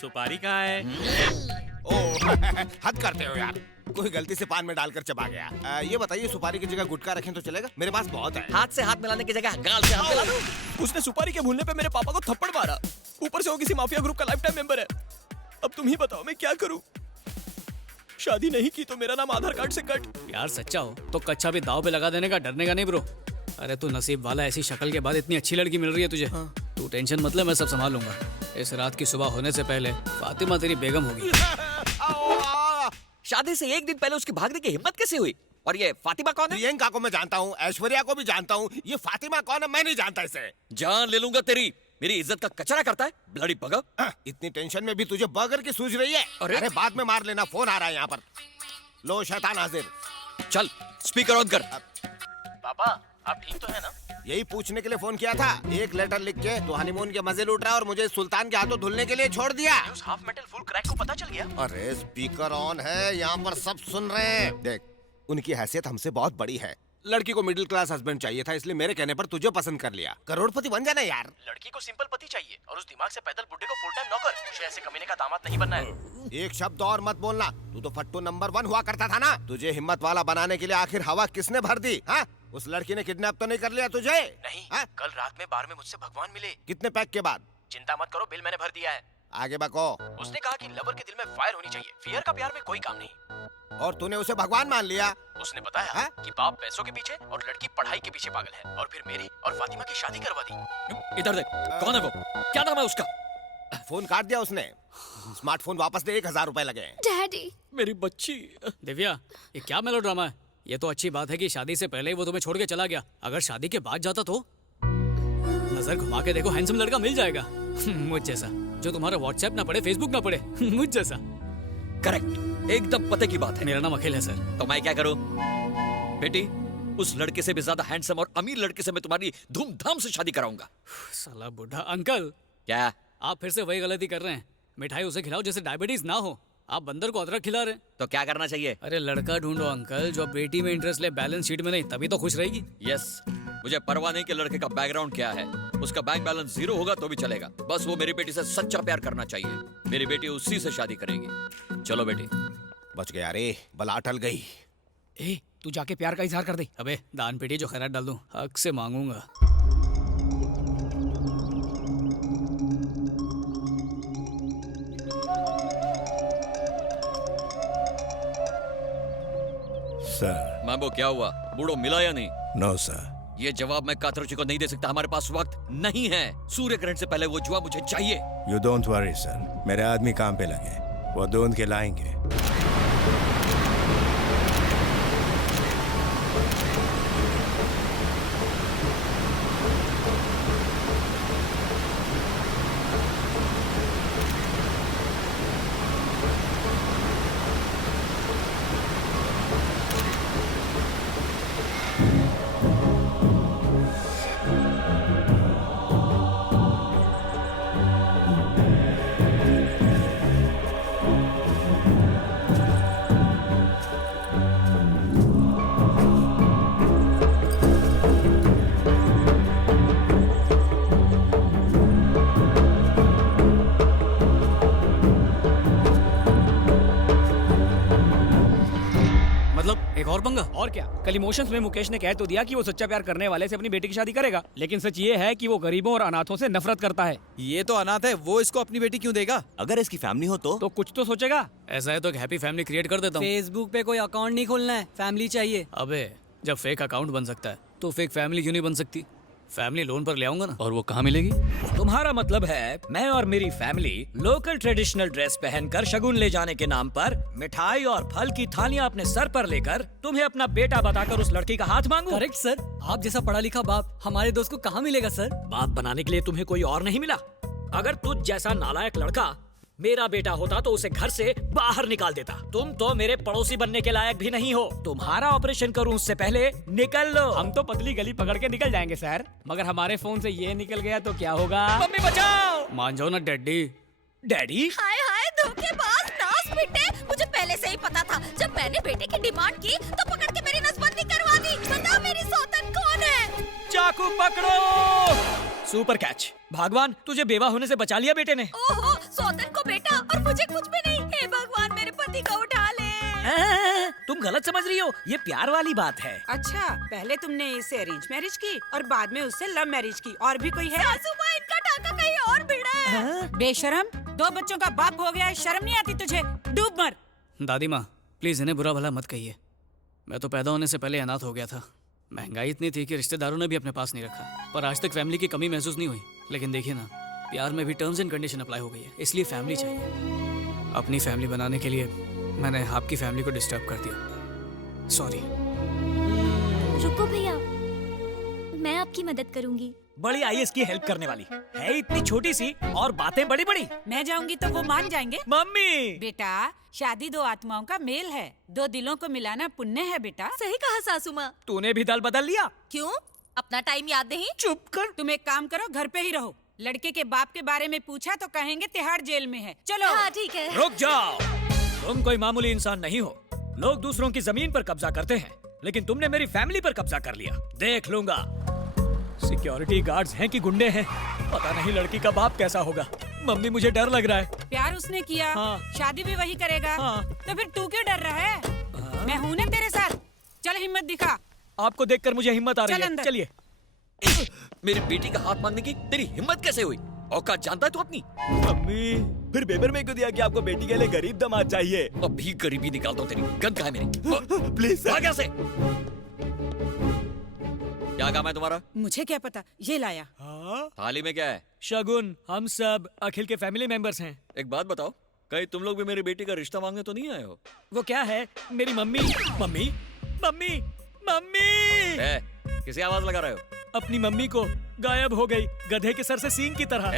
सुपारी कहाँ है? ओह हद करते हो यार, कोई गलती से पान में डालकर चबा गया। ये बताइए सुपारी की जगह गुटखा रखें तो चलेगा? मेरे पास बहुत है। हाथ से हाथ मिलाने की जगह गाल से हाथ मिला दो। उसने सुपारी के भूलने पे मेरे पापा को थप्पड़ मारा, ऊपर से वो किसी माफिया ग्रुप का लाइफ टाइम मेंबर है। अब तुम ही बताओ मैं क्या करूं? शादी नहीं की तो मेरा नाम आधार कार्ड से कट। यार सच्चा हो तो कच्चा भी दाव पे लगा देने का, डरने का नहीं ब्रो। अरे तू नसीब वाला, ऐसी शक्ल के बाद इतनी अच्छी लड़की मिल रही है तुझे। हाँ। तू टेंशन मत ले, मैं सब संभाल लूंगा। इस रात की सुबह होने से पहले फातिमा तेरी बेगम होगी। शादी से एक दिन पहले उसकी भागने की हिम्मत कैसे हुई? और ये फातिमा कौन है? प्रियंका को मैं जानता हूँ, ऐश्वर्या को भी जानता हूँ, ये फातिमा कौन है मैं नहीं जानता इसे। जान ले लूंगा तेरी, मेरी इज्जत का कचरा करता है ब्लडी बगर। इतनी टेंशन में भी तुझे बर्गर की सूझ रही है? अरे बाद में मार लेना, फोन आ रहा है यहाँ पर। लो शैतान हाजिर। चल स्पीकर ऑन कर। पापा आप ठीक तो है ना? यही पूछने के लिए फोन किया था। एक लेटर लिख के तो हनीमून के मजे लूट रहा है और मुझे सुल्तान के हाथों धुलने के लिए छोड़ दिया। उस हाफ मेटल फुल क्रैक को पता चल गया? अरे स्पीकर ऑन है, यहाँ पर सब सुन रहे हैं। देख, उनकी हैसियत हमसे बहुत बड़ी है। लड़की को मिडिल क्लास हस्बैंड चाहिए था, इसलिए मेरे कहने पर तुझे पसंद कर लिया। करोड़पति बन जाना यार। लड़की को सिंपल पति चाहिए और उस दिमाग से पैदल बुड्ढे को फुल टाइम नौकर। मुझे ऐसे कमीने का दामाद नहीं बनना है। एक शब्द और मत बोलना। तू तो फट्टू नंबर 1 हुआ करता था ना। तुझे हिम्मत वाला बनाने के लिए आखिर हवा किसने भर दी? हाँ? उस लड़की ने किडनैप तो नहीं कर लिया तुझे? नहीं। हा? कल रात में बार में मुझसे भगवान मिले। कितने पैक के बाद? चिंता मत करो, बिल मैंने भर दिया है। आगे बको। उसने कहा कि लवर के दिल में फायर होनी चाहिए, फियर का प्यार में कोई काम नहीं। और तूने उसे भगवान मान लिया? उसने बताया कि बाप पैसों के पीछे और लड़की पढ़ाई के पीछे पागल है, और फिर मेरी और फातिमा की शादी करवा दी। इधर देख, कौन है वो? क्या नाम है उसका? फोन काट दिया उसने। स्मार्टफोन वापस दे, 1000 रुपए लगे। डैडी, मेरी बच्ची। दिव्या, ये क्या मेलोड्रामा है? ये तो अच्छी बात है कि शादी से पहले ही वो तुम्हें छोड़ के चला गया। अगर शादी के बाद जाता तो नजर घुमा के देखो, हैंडसम लड़का मिल जाएगा मुझ जैसा, जो तुम्हारा व्हाट्सएप ना पढ़े, फेसबुक ना पढ़े मुझ जैसा। करेक्ट। एकदम पते की बात है। मेरा नाम अखिल है सर। तो मैं क्या करूं? बेटी, उस लड़के से भी ज्यादा हैंडसम और अमीर लड़के से मैं तुम्हारी धूमधाम से शादी कराऊंगा। साला बुढ़ा अंकल। क्या? आप फिर से वही गलती कर रहे हैं। मिठाई उसे खिलाओ जैसे डायबिटीज ना हो। आप बंदर को अदरक खिला रहे हैं। तो क्या करना चाहिए? अरे लड़का ढूंढो अंकल जो बेटी में इंटरेस्ट ले, बैलेंस शीट में नहीं, तभी तो खुश रहेगी। यस, मुझे परवाह नहीं कि लड़के का बैकग्राउंड क्या है। उसका बैंक बैलेंस 0 होगा तो भी चलेगा। बस वो मेरी बेटी से सच्चा प्यार करना चाहिए। मेरी बेटी उसी से शादी करेगी। चलो बेटी। बच गया रे, बला टल गई। ए, तू जाके प्यार का इजहार कर दे। अबे दान पेटी जो खैरात डाल दूं, हक से मांगूंगा। सर। मैम्बो क्या हुआ? बूढ़ो मिला या नहीं? No sir. ये जवाब मैं कातरुचि को नहीं दे सकता। हमारे पास वक्त नहीं है। सूर्य ग्रहण से पहले वो जुआ मुझे चाहिए। यू डोंट वरी सर, मेरे आदमी काम पे लगे, वो ढूंढ के लाएंगे। एक और पंगा। और क्या, कल इमोशंस में मुकेश ने कह तो दिया कि वो सच्चा प्यार करने वाले से अपनी बेटी की शादी करेगा, लेकिन सच ये है कि वो गरीबों और अनाथों से नफरत करता है। ये तो अनाथ है, वो इसको अपनी बेटी क्यों देगा? अगर इसकी फैमिली हो तो कुछ तो सोचेगा। ऐसा है तो एक हैप्पी फैमिली क्रिएट कर देता हूँ। फेसबुक पे कोई अकाउंट नहीं खोलना है, फैमिली चाहिए। अबे जब फेक अकाउंट बन सकता है तो फेक फैमिली क्यों नहीं बन सकती? फैमिली लोन पर ले आऊंगा ना। और वो कहाँ मिलेगी? तुम्हारा मतलब है मैं और मेरी फैमिली लोकल ट्रेडिशनल ड्रेस पहनकर शगुन ले जाने के नाम पर मिठाई और फल की थालियां अपने सर पर लेकर तुम्हें अपना बेटा बताकर उस लड़की का हाथ मांगू? करेक्ट सर, आप जैसा पढ़ा लिखा बाप हमारे दोस्त को कहाँ मिलेगा सर? बाप बनाने के लिए तुम्हें कोई और नहीं मिला? अगर तुझ जैसा नालायक लड़का मेरा बेटा होता तो उसे घर से बाहर निकाल देता। तुम तो मेरे पड़ोसी बनने के लायक भी नहीं हो। तुम्हारा ऑपरेशन करूं उससे पहले निकल लो। हम तो पतली गली पकड़ के निकल जाएंगे सर, मगर हमारे फोन से ये निकल गया तो क्या होगा? मम्मी बचाओ! मान जाओ ना डैडी। डैडी? हाय हाय धोखेबाज नास बेटे, मुझे पहले से ही पता था। जब मैंने बेटे की डिमांड की तो पकड़ के मेरी नसबंदी करवा दी। बता मेरी सौतन कौन है? चाकू पकड़ो! Super catch. भगवान तुझे बेवा होने से बचा लिया बेटे ने। ओहो, सौतन को बेटा और मुझे कुछ भी नहीं। हे भगवान मेरे पति को उठा ले। तुम गलत समझ रही हो, ये प्यार वाली बात है। अच्छा, पहले तुमने इससे अरेंज मैरिज की और बाद में उससे लव मैरिज की। और भी कोई है? सासू माँ, इनका टाका कहीं और भिड़ा है। बेशरम, 2 बच्चों का बाप हो गया है, शर्म नहीं आती तुझे? डूब मर। दादी माँ प्लीज इन्हें बुरा भला मत कहिए। मैं तो पैदा होने से पहले अनाथ हो गया था। महंगाई इतनी थी कि रिश्तेदारों ने भी अपने पास नहीं रखा, पर आज तक फैमिली की कमी महसूस नहीं हुई। लेकिन देखिए ना, प्यार में भी टर्म्स एंड कंडीशन अप्लाई हो गई है, इसलिए फैमिली चाहिए। अपनी फैमिली बनाने के लिए मैंने आपकी फैमिली को डिस्टर्ब कर दिया, सॉरी। रुको भैया, मैं आपकी मदद करूंगी। बड़ी आईएएस की हेल्प करने वाली है, इतनी छोटी सी और बातें बड़ी बड़ी। मैं जाऊंगी तो वो मान जाएंगे? मम्मी! बेटा, शादी 2 आत्माओं का मेल है, 2 दिलों को मिलाना पुण्य है बेटा। सही कहा सासू माँ। तूने भी दल बदल लिया? क्यों? अपना टाइम याद नहीं? चुप कर। तुम एक काम करो, घर पे ही रहो। लड़के के बाप के बारे में पूछा तो कहेंगे तिहाड़ जेल में है। चलो। हाँ ठीक है। रुक जाओ, तुम कोई मामूली इंसान नहीं हो। लोग दूसरों की जमीन पर कब्जा करते हैं, लेकिन तुमने मेरी फैमिली पर कब्जा कर लिया। देख लूंगा। सिक्योरिटी गार्ड्स हैं कि गुंडे हैं, पता नहीं लड़की का बाप कैसा होगा। मम्मी मुझे डर लग रहा है। प्यार उसने किया, हाँ। शादी भी वही करेगा, हाँ। तो फिर तू क्यों डर रहा है? मैं हूं ना तेरे साथ, चल हिम्मत दिखा। आपको देखकर मुझे हिम्मत आ रही है। अंदर। चलिए। मेरी बेटी का हाथ मांगने की तेरी हिम्मत कैसे हुई? औकात जानता है तू अपनी? मम्मी फिर पेपर में क्यों दिया कि आपको बेटी के लिए गरीब दामाद चाहिए? अभी गरीबी निकाल दो तेरी। गंद है मेरी। Please sir. भाग यहाँ से। क्या काम है तुम्हारा? मुझे क्या पता, ये लाया। थाली में क्या है? शगुन, हम सब अखिल के फैमिली मेंबर्स हैं। एक बात बताओ, कहीं तुम लोग भी मेरी बेटी का रिश्ता मांगने तो नहीं आए हो? वो क्या है? मेरी मम्मी। मम्मी? मम्मी? मम्मी! किसी आवाज लगा रहे हो? अपनी मम्मी को, गायब हो गई, गधे के सर से सींग की तरह।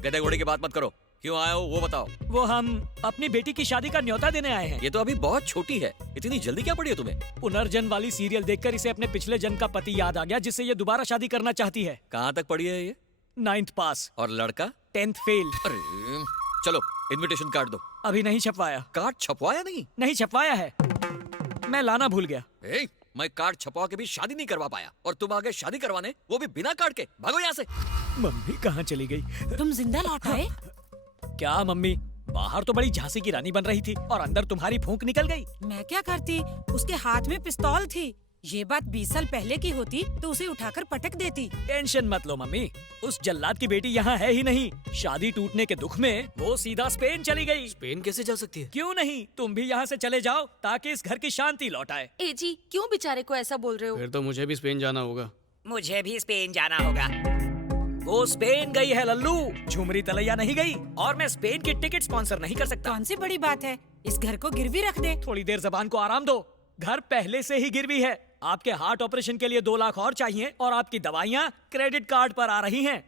गधे घोड़े की बात मत करो। क्यों आए हो वो बताओ। वो हम अपनी बेटी की शादी का न्योता देने आए हैं। ये तो अभी बहुत छोटी है, इतनी जल्दी क्या पड़ी है तुम्हें? पुनर्जन्म वाली सीरियल देखकर इसे अपने पिछले जन्म का पति याद आ गया, जिससे ये दोबारा शादी करना चाहती है। कहाँ तक पड़ी है ये? 9th पास। और लड़का? 10th fail. अरे चलो इनविटेशन कार्ड दो। अभी नहीं छपवाया। कार्ड छपवाया नहीं? नहीं छपवाया है, मैं लाना भूल गया। मैं कार्ड छपवा के भी शादी नहीं करवा पाया और तुम आगे शादी करवाने, वो भी बिना कार्ड के। भागो यहाँ से। मम्मी कहाँ चली गई? तुम जिंदा लौट आए? क्या मम्मी, बाहर तो बड़ी झांसी की रानी बन रही थी और अंदर तुम्हारी फूंक निकल गई। मैं क्या करती, उसके हाथ में पिस्तौल थी। ये बात 20 साल पहले की होती तो उसे उठाकर पटक देती। टेंशन मत लो मम्मी, उस जल्लाद की बेटी यहाँ है ही नहीं। शादी टूटने के दुख में वो सीधा स्पेन चली गई। स्पेन कैसे जा सकती है? क्यों नहीं, तुम भी यहाँ से चले जाओ ताकि इस घर की शांति लौट आए। ए जी, क्यों बेचारे को ऐसा बोल रहे हो? फिर तो मुझे भी स्पेन जाना होगा। मुझे भी स्पेन जाना होगा। वो स्पेन गई है लल्लू, झुमरी तलैया नहीं गई। और मैं स्पेन की टिकट स्पॉन्सर नहीं कर सकता। कौन सी बड़ी बात है, इस घर को गिरवी रख दे। थोड़ी देर जबान को आराम दो, घर पहले से ही गिरवी है। आपके हार्ट ऑपरेशन के लिए 2 लाख और चाहिए और आपकी दवाइयाँ क्रेडिट कार्ड पर आ रही हैं।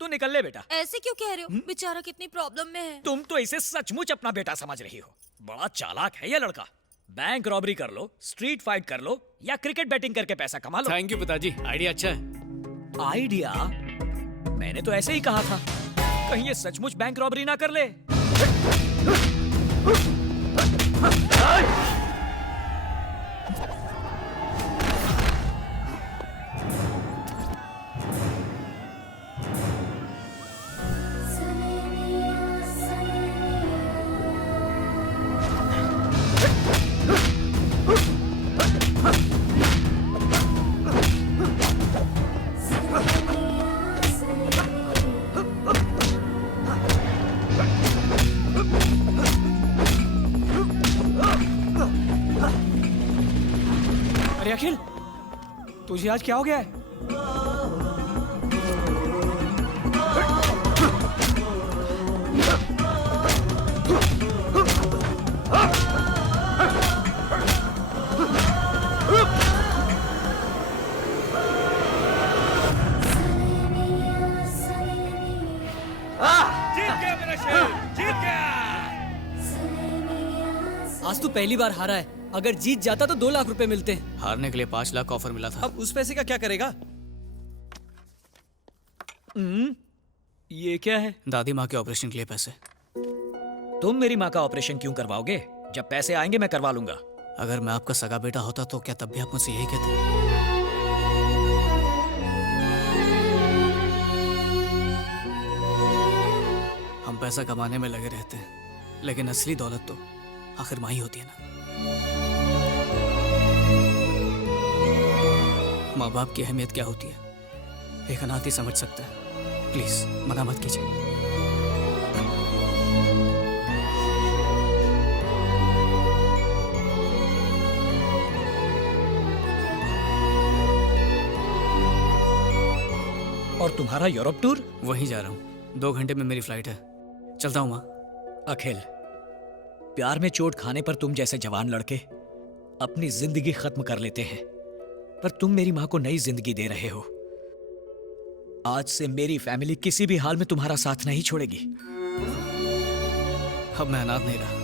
तू निकल ले बेटा। ऐसे क्यों कह रहे हो? बेचारा कितनी प्रॉब्लम में है। तुम तो इसे सचमुच अपना बेटा समझ रही हो। बड़ा चालाक है ये लड़का। बैंक रॉबरी कर लो, स्ट्रीट फाइट कर लो या क्रिकेट बैटिंग करके पैसा कमा लो। थैंक यू पिताजी, आइडिया अच्छा है। आइडिया? मैंने तो ऐसे ही कहा था, कहीं ये सचमुच बैंक रॉबरी ना कर ले। अरे अखिल, तुझे आज क्या हो गया है? जीत गया मेरा शेर, जीत गया। आज तू पहली बार हारा है, अगर जीत जाता तो 2 लाख रुपए मिलते। हारने के लिए 5 लाख ऑफर मिला था। अब उस पैसे का क्या करेगा? ये क्या है? दादी माँ के ऑपरेशन के लिए पैसे। तुम मेरी माँ का ऑपरेशन क्यों करवाओगे? जब पैसे आएंगे मैं करवा लूंगा। अगर मैं आपका सगा बेटा होता तो क्या तब भी आप मुझसे यही कहते? हम पैसा कमाने में लगे रहते हैं, लेकिन असली दौलत तो आखिर माँ ही होती है ना। माँ बाप की अहमियत क्या होती है एक अनाथ ही समझ सकता है। प्लीज मना मत कीजिए। और तुम्हारा यूरोप टूर? वहीं जा रहा हूँ, 2 घंटे में मेरी फ्लाइट है। चलता हूँ माँ। अखिल, प्यार में चोट खाने पर तुम जैसे जवान लड़के अपनी जिंदगी खत्म कर लेते हैं, पर तुम मेरी माँ को नई जिंदगी दे रहे हो। आज से मेरी फैमिली किसी भी हाल में तुम्हारा साथ नहीं छोड़ेगी। अब मैं अनाथ नहीं रहा।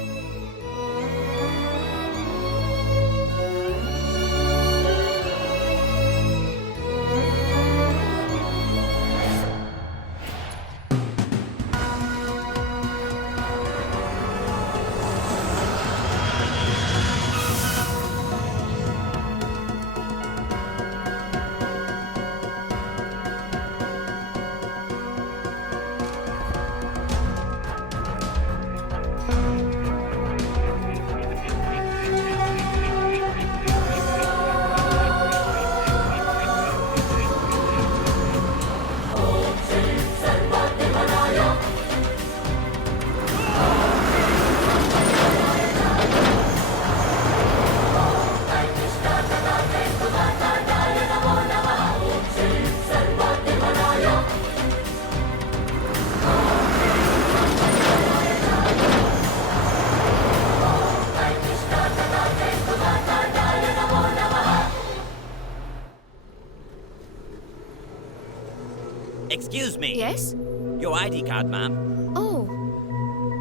Excuse me. Yes? Your ID card, ma'am. Oh,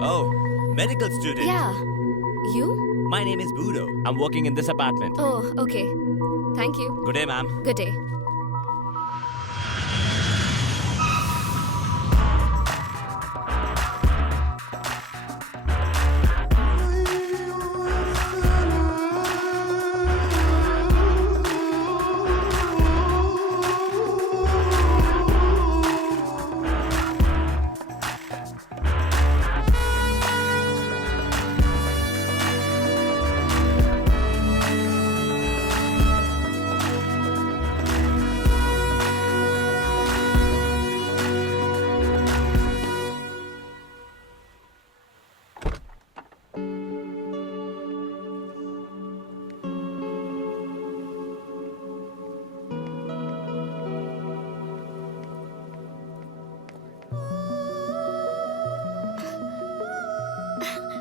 Oh, medical student. Yeah. You? My name is Budo. I'm working in this apartment. Oh, okay. Thank you. Good day, ma'am. Good day.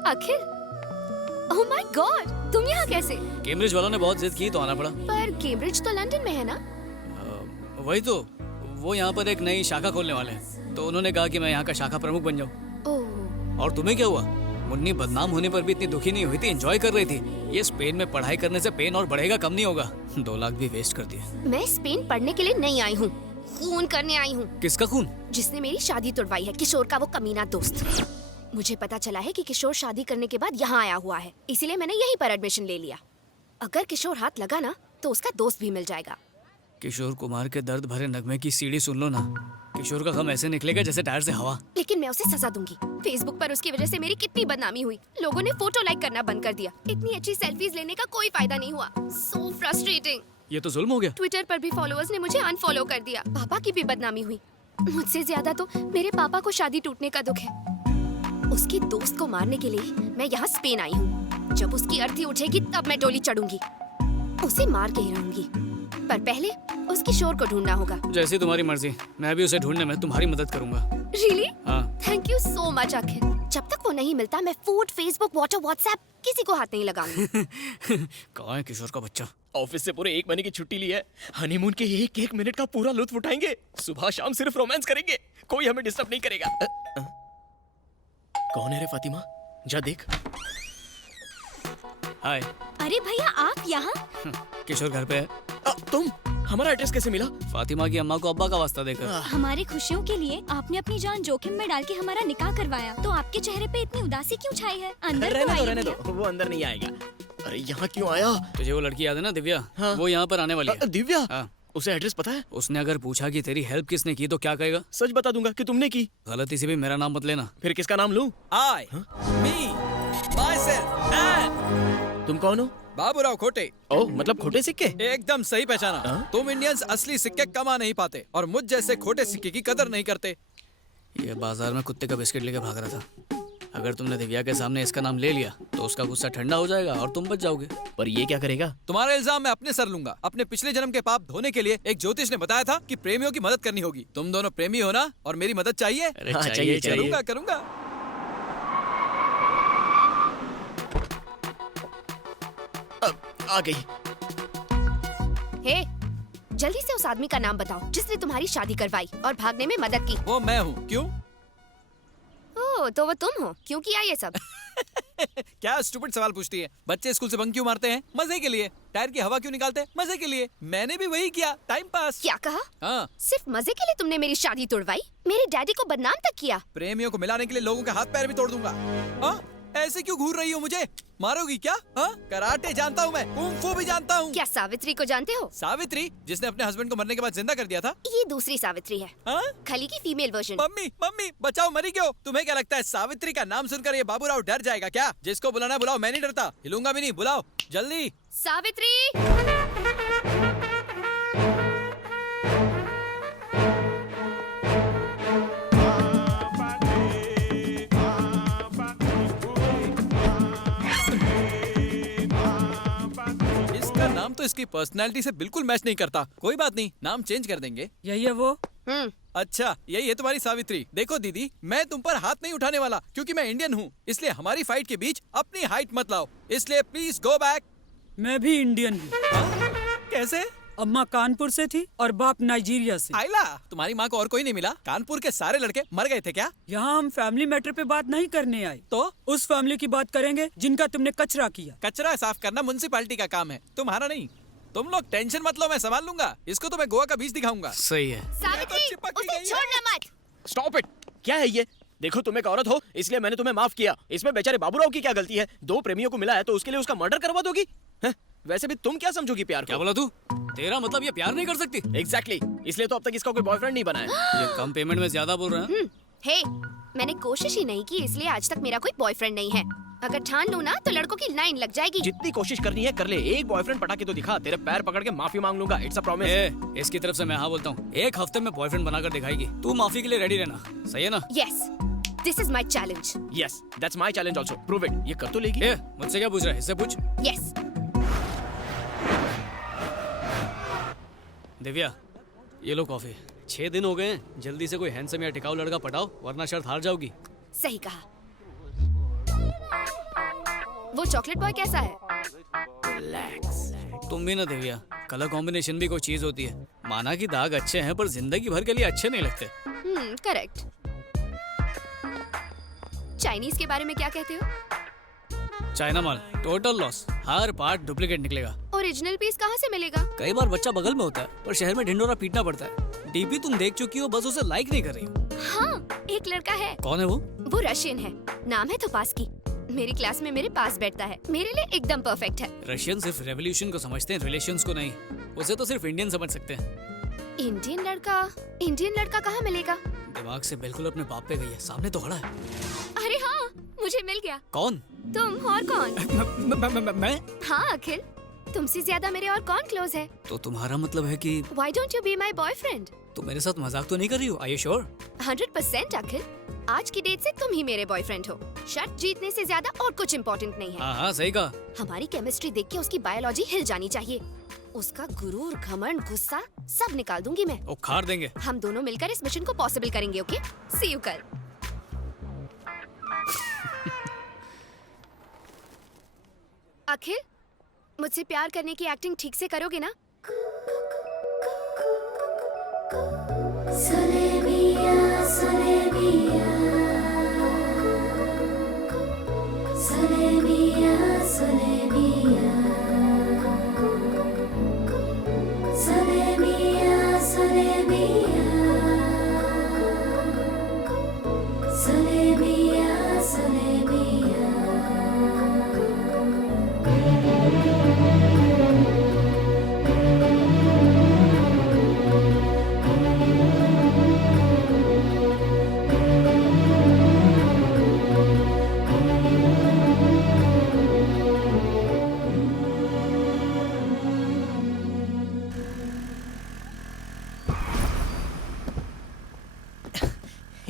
Akhil, oh my God, तुम यहाँ कैसे? Cambridge वालों ने बहुत जिद की तो आना पड़ा। पर कैम्ब्रिज तो लंदन में है ना? वही तो, वो यहाँ पर एक नई शाखा खोलने वाले हैं, तो उन्होंने कहा कि मैं यहाँ का शाखा प्रमुख बन जाऊँ। ओह। और तुम्हें क्या हुआ? मुन्नी बदनाम होने पर भी इतनी दुखी नहीं हुई थी, एंजॉय कर रही थी। ये स्पेन में पढ़ाई करने से पेन और बढ़ेगा, कम नहीं होगा। 2 लाख भी वेस्ट कर दिए। मैं स्पेन पढ़ने के लिए नहीं आई हूँ, खून करने आई हूँ। किसका खून? जिसने मेरी शादी तुड़वाई है, किशोर का वो कमीना दोस्त। मुझे पता चला है कि किशोर शादी करने के बाद यहाँ आया हुआ है, इसीलिए मैंने यहीं पर एडमिशन ले लिया। अगर किशोर हाथ लगा ना तो उसका दोस्त भी मिल जाएगा। किशोर कुमार के दर्द भरे नगमे की सीढ़ी सुन लो ना। किशोर का गम ऐसे निकलेगा जैसे टायर से हवा। लेकिन मैं उसे सजा दूंगी। फेसबुक पर उसकी वजह से मेरी कितनी बदनामी हुई। लोगों ने फोटो लाइक करना बंद कर दिया। इतनी अच्छी सेल्फीज लेने का कोई फायदा नहीं हुआ। So frustrating. ये तो जुल्म हो गया। ट्विटर पर भी फॉलोअर्स ने मुझे अनफॉलो कर दिया। पापा की भी बदनामी हुई। मुझसे ज्यादा तो मेरे पापा को शादी टूटने का दुख है। उसके दोस्त को मारने के लिए मैं यहाँ स्पेन आई हूँ। जब उसकी अर्थी उठेगी तब मैं डोली चढ़ूंगी। उसे मार के ही रहूंगी। पर पहले उस किशोर को ढूंढना होगा। जैसी तुम्हारी मर्जी, मैं भी उसे ढूंढने में तुम्हारी मदद करूंगा। रियली? हाँ। थैंक यू सो मच अखिल। जब तक वो नहीं मिलता मैं फूड, फेसबुक, व्हाट्सएप किसी को हाथ नहीं लगाऊंगी। कहाँ है किशोर का बच्चा? ऑफिस से पूरे 1 महीने की छुट्टी ली है। हनीमून के 1-1 मिनट का पूरा लुत्फ उठाएंगे। सुबह शाम सिर्फ रोमांस करेंगे। कोई हमें डिस्टर्ब नहीं करेगा। कौन है रे फातिमा? जा देख। हाय। अरे भैया आप यहाँ? किशोर घर पे है। तुम? हमारा एड्रेस कैसे मिला? फातिमा की अम्मा को अब्बा का वास्ता देकर। हमारी खुशियों के लिए आपने अपनी जान जोखिम में डाल के हमारा निकाह करवाया, तो आपके चेहरे पे इतनी उदासी क्यों छाई है? अंदर रहने दो, वो अंदर नहीं आएगा। अरे यहाँ क्यों आया? तुझे वो लड़की याद है ना, दिव्या? हाँ। वो यहाँ पर आने वाली है। दिव्या? हाँ। उसे एड्रेस पता है? उसने अगर पूछा कि तेरी हेल्प किसने की तो क्या कहेगा? सच बता दूंगा कि तुमने की। गलती से भी मेरा नाम मत लेना। फिर किसका नाम लूं? I, me, myself, and तुम कौन हो? बाबूराव खोटे। ओ, मतलब खोटे सिक्के? एकदम सही पहचाना। तुम इंडियंस असली सिक्के कमा नहीं पाते और मुझ जैसे खोटे सिक्के की कदर नहीं करते। ये बाजार में कुत्ते का बिस्किट लेके भाग रहा था। अगर तुमने दिव्या के सामने इसका नाम ले लिया तो उसका गुस्सा ठंडा हो जाएगा और तुम बच जाओगे। पर ये क्या करेगा? तुम्हारा इल्जाम मैं अपने सर लूंगा। अपने पिछले जन्म के पाप धोने के लिए एक ज्योतिष ने बताया था कि प्रेमियों की मदद करनी होगी। तुम दोनों प्रेमी हो ना, और मेरी मदद चाहिए? अरे हाँ, चाहिए। करूंगा। आ गई। हे, जल्दी से उस आदमी का नाम बताओ जिसने तुम्हारी शादी करवाई और भागने में मदद की। वो मैं हूँ। क्यों? ओह, तो वो तुम हो। क्यों किया ये सब? क्या स्टूपिड सवाल पूछती है? बच्चे स्कूल से बंक क्यों मारते हैं? मजे के लिए। टायर की हवा क्यों निकालते हैं? मजे के लिए। मैंने भी वही किया, टाइम पास। क्या कहा? हाँ। सिर्फ मजे के लिए तुमने मेरी शादी तोड़वाई? मेरे डैडी को बदनाम तक किया? प्रेमियों को मिलाने के लिए लोगों के हाथ पैर भी तोड़ दूंगा। हाँ? ऐसे क्यों घूर रही हो? मुझे मारोगी क्या? हाँ? कराटे जानता हूँ मैं, कुंग-फू भी जानता हूँ। क्या सावित्री को जानते हो? सावित्री, जिसने अपने हस्बैंड को मरने के बाद जिंदा कर दिया था? ये दूसरी सावित्री है। हाँ? खली की फीमेल वर्जन। मम्मी बचाओ, मरी क्यों? तुम्हें क्या लगता है सावित्री का नाम सुनकर ये बाबूराव डर जाएगा क्या? जिसको बुलाना बुलाओ, मैं नहीं डरता, हिलूंगा भी नहीं। बुलाओ जल्दी। सावित्री! नाम तो इसकी पर्सनैलिटी से बिल्कुल मैच नहीं करता। कोई बात नहीं, नाम चेंज कर देंगे। यही है वो? अच्छा, यही है तुम्हारी सावित्री। देखो दीदी, मैं तुम पर हाथ नहीं उठाने वाला क्योंकि मैं इंडियन हूँ, इसलिए हमारी फाइट के बीच अपनी हाइट मत लाओ। इसलिए प्लीज गो बैक। मैं भी इंडियन हूँ। कैसे? अम्मा कानपुर से थी और बाप नाइजीरिया से। आइला, तुम्हारी माँ को और कोई नहीं मिला? कानपुर के सारे लड़के मर गए थे क्या? यहाँ हम फैमिली मैटर पे बात नहीं करने आए, तो उस फैमिली की बात करेंगे जिनका तुमने कचरा किया। कचरा साफ करना म्युनिसिपैलिटी का काम है, तुम्हारा नहीं। तुम लोग टेंशन मत लो, मैं संभाल लूंगा। इसको तो मैं गोवा का बीच दिखाऊंगा। सही है। सावित्री, उसे छोड़ना मत। Stop it. क्या है ये? देखो तुम एक औरत हो इसलिए मैंने तुम्हें माफ किया। इसमें बेचारे बाबूराव की क्या गलती है? दो प्रेमियों को मिला है तो उसके लिए उसका मर्डर करवा दोगी? वैसे भी तुम क्या समझोगी प्यार को? क्या बोला तू? तेरा मतलब ये प्यार नहीं कर सकती? एग्जैक्टली इसलिए तो अब तक इसका कोई बॉयफ्रेंड नहीं बना है। ये कम पेमेंट में ज्यादा बोल रहा है। हे, मैंने कोशिश ही नहीं की इसलिए आज तक मेरा कोई बॉयफ्रेंड नहीं है। अगर ठान लूं ना तो लड़कों की लाइन लग जाएगी। जितनी कोशिश करनी है कर ले, एक बॉयफ्रेंड पटा के तो दिखा। तेरे पैर पकड़ के माफी मांग लूंगा, इट्स अ प्रॉमिस। इसकी तरफ से मैं हाँ बोलता हूँ, एक हफ्ते में बॉयफ्रेंड बनाकर दिखाएगी। तू माफी के लिए रेडी रहना, सही है ना? Yes, this is my challenge. Yes, that's my challenge also. Prove it. ये कर तो लेगी। मुझसे क्या पूछ रहा है? इससे पूछ। यस। दिव्या, ये लो कॉफी। 6 दिन हो गए हैं, जल्दी से कोई हैंडसम या टिकाऊ लड़का पटाओ वरना शर्त हार जाओगी। सही कहा। वो चॉकलेट बॉय कैसा है? रिलैक्स। तुम भी ना दिव्या, कलर कॉम्बिनेशन भी कोई चीज होती है। माना कि दाग अच्छे हैं पर जिंदगी भर के लिए अच्छे नहीं लगते। करेक्ट। चाइनीज के बारे में क्या कहते हो? चाइना माल टोटल लॉस, हर पार्ट डुप्लीकेट निकलेगा। ओरिजिनल पीस कहाँ से मिलेगा? कई बार बच्चा बगल में होता है पर शहर में ढिंडोरा पीटना पड़ता है। डीपी तुम देख चुकी हो, बस उसे लाइक नहीं कर रही हो। हाँ, एक लड़का है। कौन है वो? वो रशियन है, नाम है तोपास्की। मेरी क्लास में मेरे पास बैठता है, मेरे लिए एकदम परफेक्ट है। रशियन सिर्फ रेवोल्यूशन को समझते हैं, रिलेशंस को नहीं। उसे तो सिर्फ इंडियन समझ सकते हैं। इंडियन लड़का कहाँ मिलेगा? दिमाग से बिल्कुल अपने बाप पे गई है, सामने तो खड़ा है। अरे हाँ, मुझे मिल गया। कौन? तुम और कौन? मैं? हाँ अखिल, तुमसे ज्यादा मेरे और कौन क्लोज है? तो तुम्हारा मतलब है कि Why don't you be my boyfriend? तुम मेरे साथ मजाक तो नहीं कर रही हो? Are you sure? 100% अखिल, आज की डेट से तुम ही मेरे बॉयफ्रेंड हो। शर्त जीतने से ज्यादा और कुछ इम्पोर्टेंट नहीं है। हाँ सही कहा। हमारी केमिस्ट्री देख के उसकी बायोलॉजी हिल जानी चाहिए। उसका गुरूर, घमंड, गुस्सा सब निकाल दूंगी मैं। उखाड़ देंगे। हम दोनों मिलकर इस मिशन को पॉसिबल करेंगे। ओके, सी यू कल। अखिल, मुझसे प्यार करने की एक्टिंग ठीक से करोगे ना?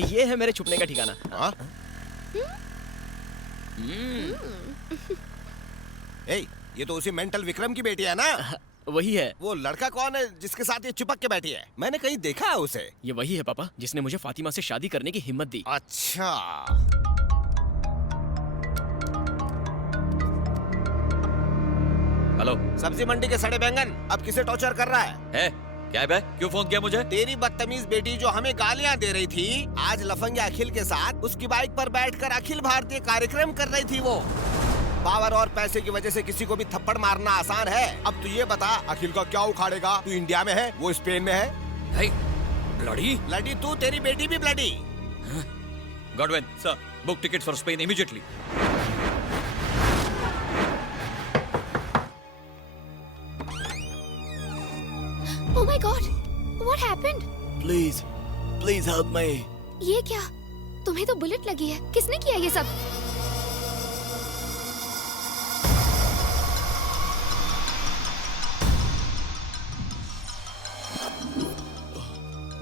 ये है मेरे छुपने का ठिकाना। ये तो उसी मेंटल विक्रम की बेटी है ना? वही है। वो लड़का कौन है जिसके साथ ये चिपक के बैठी है? मैंने कहीं देखा है उसे। ये वही है पापा जिसने मुझे फातिमा से शादी करने की हिम्मत दी। अच्छा। हेलो, सब्जी मंडी के सड़े बैंगन अब किसे टॉर्चर कर रहा है? क्या है बे? क्यों फोन किया मुझे? तेरी बदतमीज बेटी जो हमें गालियां दे रही थी, आज लफंगे अखिल के साथ उसकी बाइक पर बैठकर अखिल भारतीय कार्यक्रम कर रही थी। वो पावर और पैसे की वजह से किसी को भी थप्पड़ मारना आसान है। अब तू ये बता, अखिल का क्या उखाड़ेगा? तू इंडिया में है, वो स्पेन में है। ब्लडी? ब्लडी तू, तेरी बेटी भी bloody. Godwin sir, book ticket for Spain immediately. Oh my God! What happened? Please help me. ये क्या? तुम्हें तो बुलेट लगी है। किसने किया ये सब?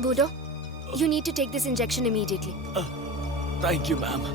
Budo, you need to take this injection immediately. Thank you, ma'am.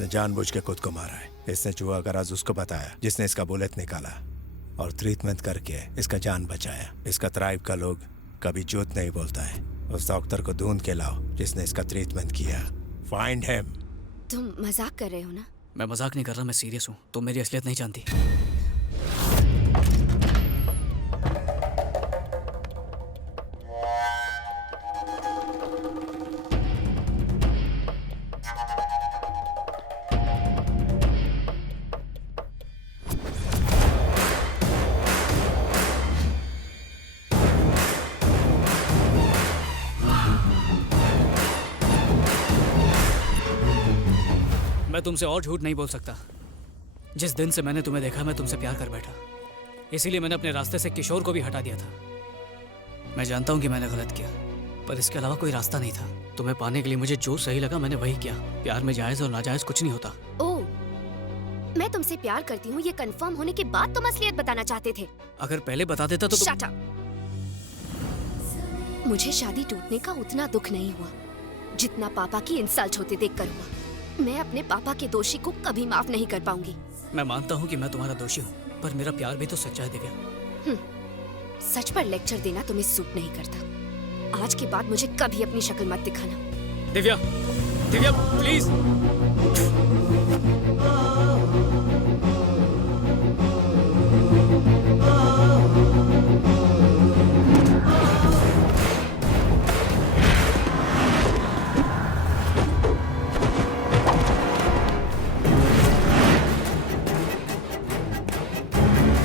इसने जानबूझ के खुद को मारा है। इसने जुआ का राज उसको बताया जिसने इसका बुलेट निकाला और ट्रीटमेंट करके इसका जान बचाया। इसका ट्राइब का लोग कभी झूठ नहीं बोलता है। उस डॉक्टर को ढूंढ के लाओ जिसने इसका ट्रीटमेंट किया। Find him. तुम मजाक कर रहे हो ना? मैं मजाक नहीं कर रहा, मैं सीरियस हूँ। तुम मेरी असलियत नहीं जानती। मैं तुमसे और झूठ नहीं बोल सकता। जिस दिन से मैंने तुम्हें देखा मैं तुमसे प्यार कर बैठा, इसीलिए मैंने अपने रास्ते से किशोर को भी हटा दिया था। मैं जानता हूँ कि मैंने गलत किया, पर इसके अलावा कोई रास्ता नहीं था। तुम्हें पाने के लिए मुझे जो सही लगा मैंने वही किया। प्यार में जायज और नाजायज कुछ नहीं होता। ओह, मैं तुमसे प्यार करती हूँ ये कंफर्म होने के बाद तुम असलियत बताना चाहते थे। अगर पहले बता देता तो Shut up! मुझे शादी टूटने का उतना दुख नहीं हुआ जितना पापा की इंसल्ट होते देखकर हुआ। मैं अपने पापा के दोषी को कभी माफ नहीं कर पाऊंगी। मैं मानता हूँ कि मैं तुम्हारा दोषी हूँ, पर मेरा प्यार भी तो सच्चा है दिव्या। सच पर लेक्चर देना तुम्हें सूट नहीं करता। आज के बाद मुझे कभी अपनी शक्ल मत दिखाना। Divya, Divya please.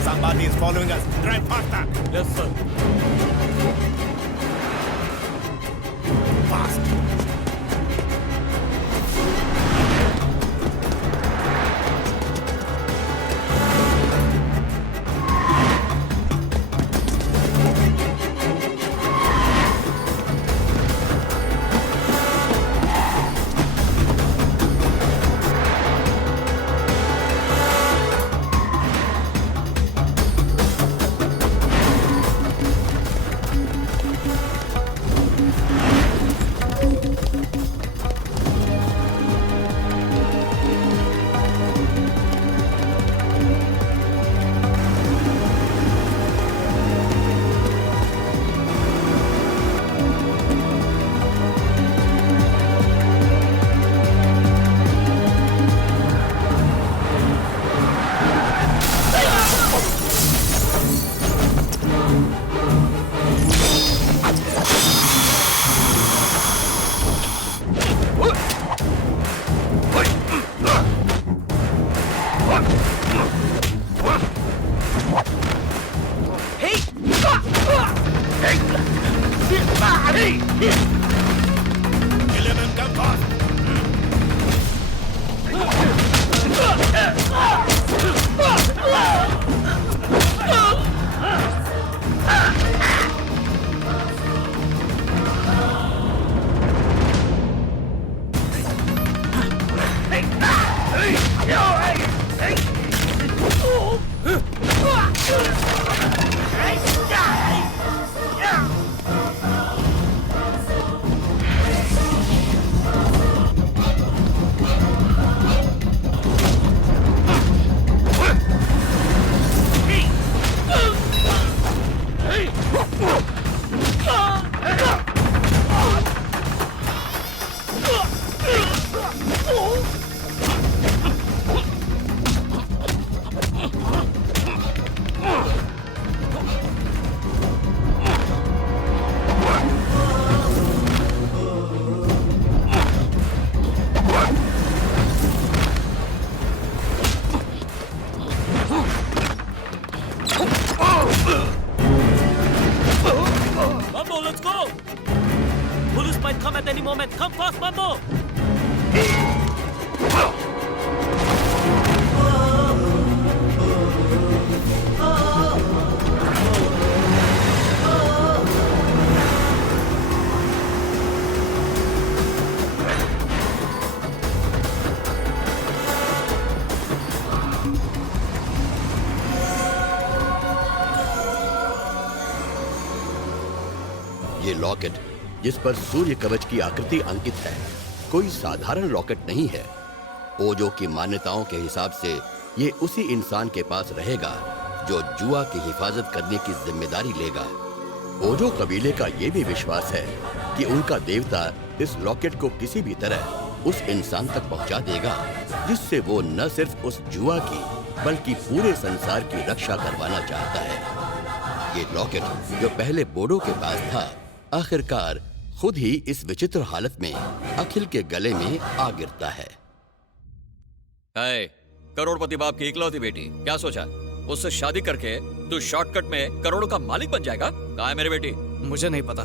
Somebody is following us. Drive faster. Yes, sir. Fast. Mambo, let's go! Police might come at any moment. Come fast, Mambo! ये लॉकेट जिस पर सूर्य कवच की आकृति अंकित है कोई साधारण लॉकेट नहीं है। ओजो की मान्यताओं के हिसाब से ये उसी इंसान के पास रहेगा जो जुआ की हिफाजत करने की जिम्मेदारी लेगा। ओजो कबीले का ये भी विश्वास है कि उनका देवता इस लॉकेट को किसी भी तरह उस इंसान तक पहुंचा देगा जिससे वो न सिर्फ उस जुआ की बल्कि पूरे संसार की रक्षा करवाना चाहता है। ये लॉकेट जो पहले बोडो के पास था, आखिरकार खुद ही इस विचित्र हालत में अखिल के गले में आ गिरता है। करोड़पति बाप की इकलौती बेटी, क्या सोचा उससे शादी करके तू शॉर्टकट में करोड़ों का मालिक बन जाएगा? कहाँ है मेरी बेटी? मुझे नहीं पता,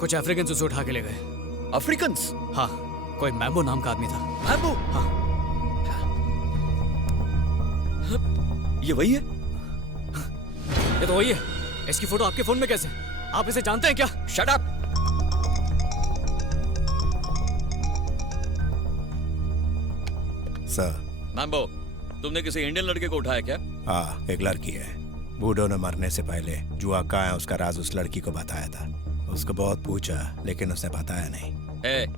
कुछ अफ्रीकन उसे उठा के ले गए। अफ्रीकन? हाँ, कोई मैम्बो नाम का आदमी था। मैम्बो? हाँ। ये वही है? ये तो वही है। इसकी फोटो आपके फोन में कैसे? आप इसे जानते हैं क्या? Shut up! सर। मैम्बो, तुमने किसी इंडियन लड़के को उठाया क्या? हाँ, एक लड़की है। बूढ़ो ने मरने से पहले जुआ कहाँ है उसका राज उस लड़की को बताया था। उसको बहुत पूछा लेकिन उसने बताया नहीं।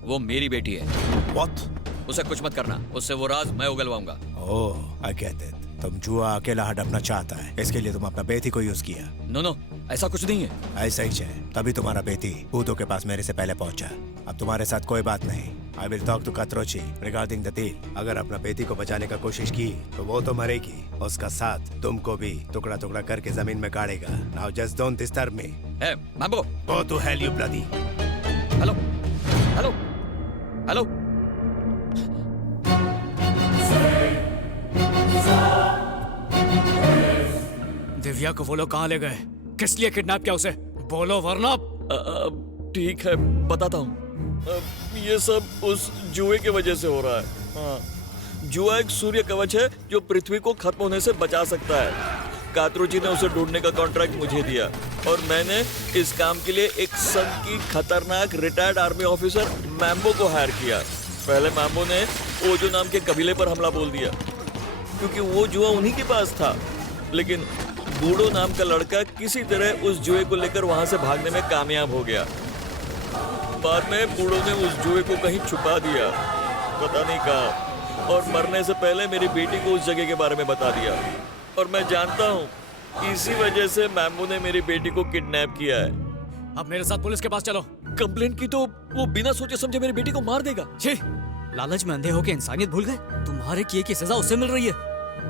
वो मेरी बेटी है। What? उसे कुछ मत करना, उससे वो राज मैं उगलवाऊंगा। ओह, I get it। तुम जुआ अकेला हड़पना चाहता है, इसके लिए तुम अपना बेटी को यूज किया। नो, ऐसा कुछ नहीं है। ऐसा ही है, तभी तुम्हारा बेटी भूतों के पास मेरे से पहले पहुंचा। अब तुम्हारे साथ कोई बात नहीं। I will talk to Katrochi regarding the deal। अगर अपना बेटी को बचाने का कोशिश की तो वो तो मरेगी, उसका साथ तुमको भी टुकड़ा टुकड़ा करके जमीन में गाड़ेगा। Now just don't disturb me। Mambo, go to hell you bloody। Hello, hello, hello. Divya को वो लोग कहाँ ले गए? किस लिए किडनैप किया उसे? बोलो वरना। ठीक है, बताता हूँ। ये सब उस जुए की वजह से हो रहा है। हाँ, जुआ एक सूर्य कवच है जो पृथ्वी को खत्म होने से बचा सकता है। कात्रोजी ने उसे ढूंढने का कॉन्ट्रैक्ट मुझे दिया और मैंने इस काम के लिए एक सन की खतरनाक रिटायर्ड आर्मी ऑफिसर मैम्बो को हायर किया। पहले मैम्बो ने ओजो नाम के कबीले पर हमला बोल दिया क्योंकि वो जुआ उन्हीं के पास था, लेकिन बूढ़ो नाम का लड़का किसी तरह उस जुए को लेकर वहां से भागने में कामयाब हो गया। बाद में बूढ़ो ने उस जुए को कहीं छुपा दिया, पता नहीं कहाँ, और मरने से पहले मेरी बेटी को उस जगह के बारे में बता दिया। और मैं जानता हूँ इसी वजह से मैम्बो ने मेरी बेटी को किडनैप किया है। अब मेरे साथ पुलिस के पास चलो। कंप्लेंट की तो वो बिना सोचे समझे मेरी बेटी को मार देगा। छी, लालच में अंधे होके इंसानियत भूल गए। तुम्हारे किए की सजा उससे मिल रही है।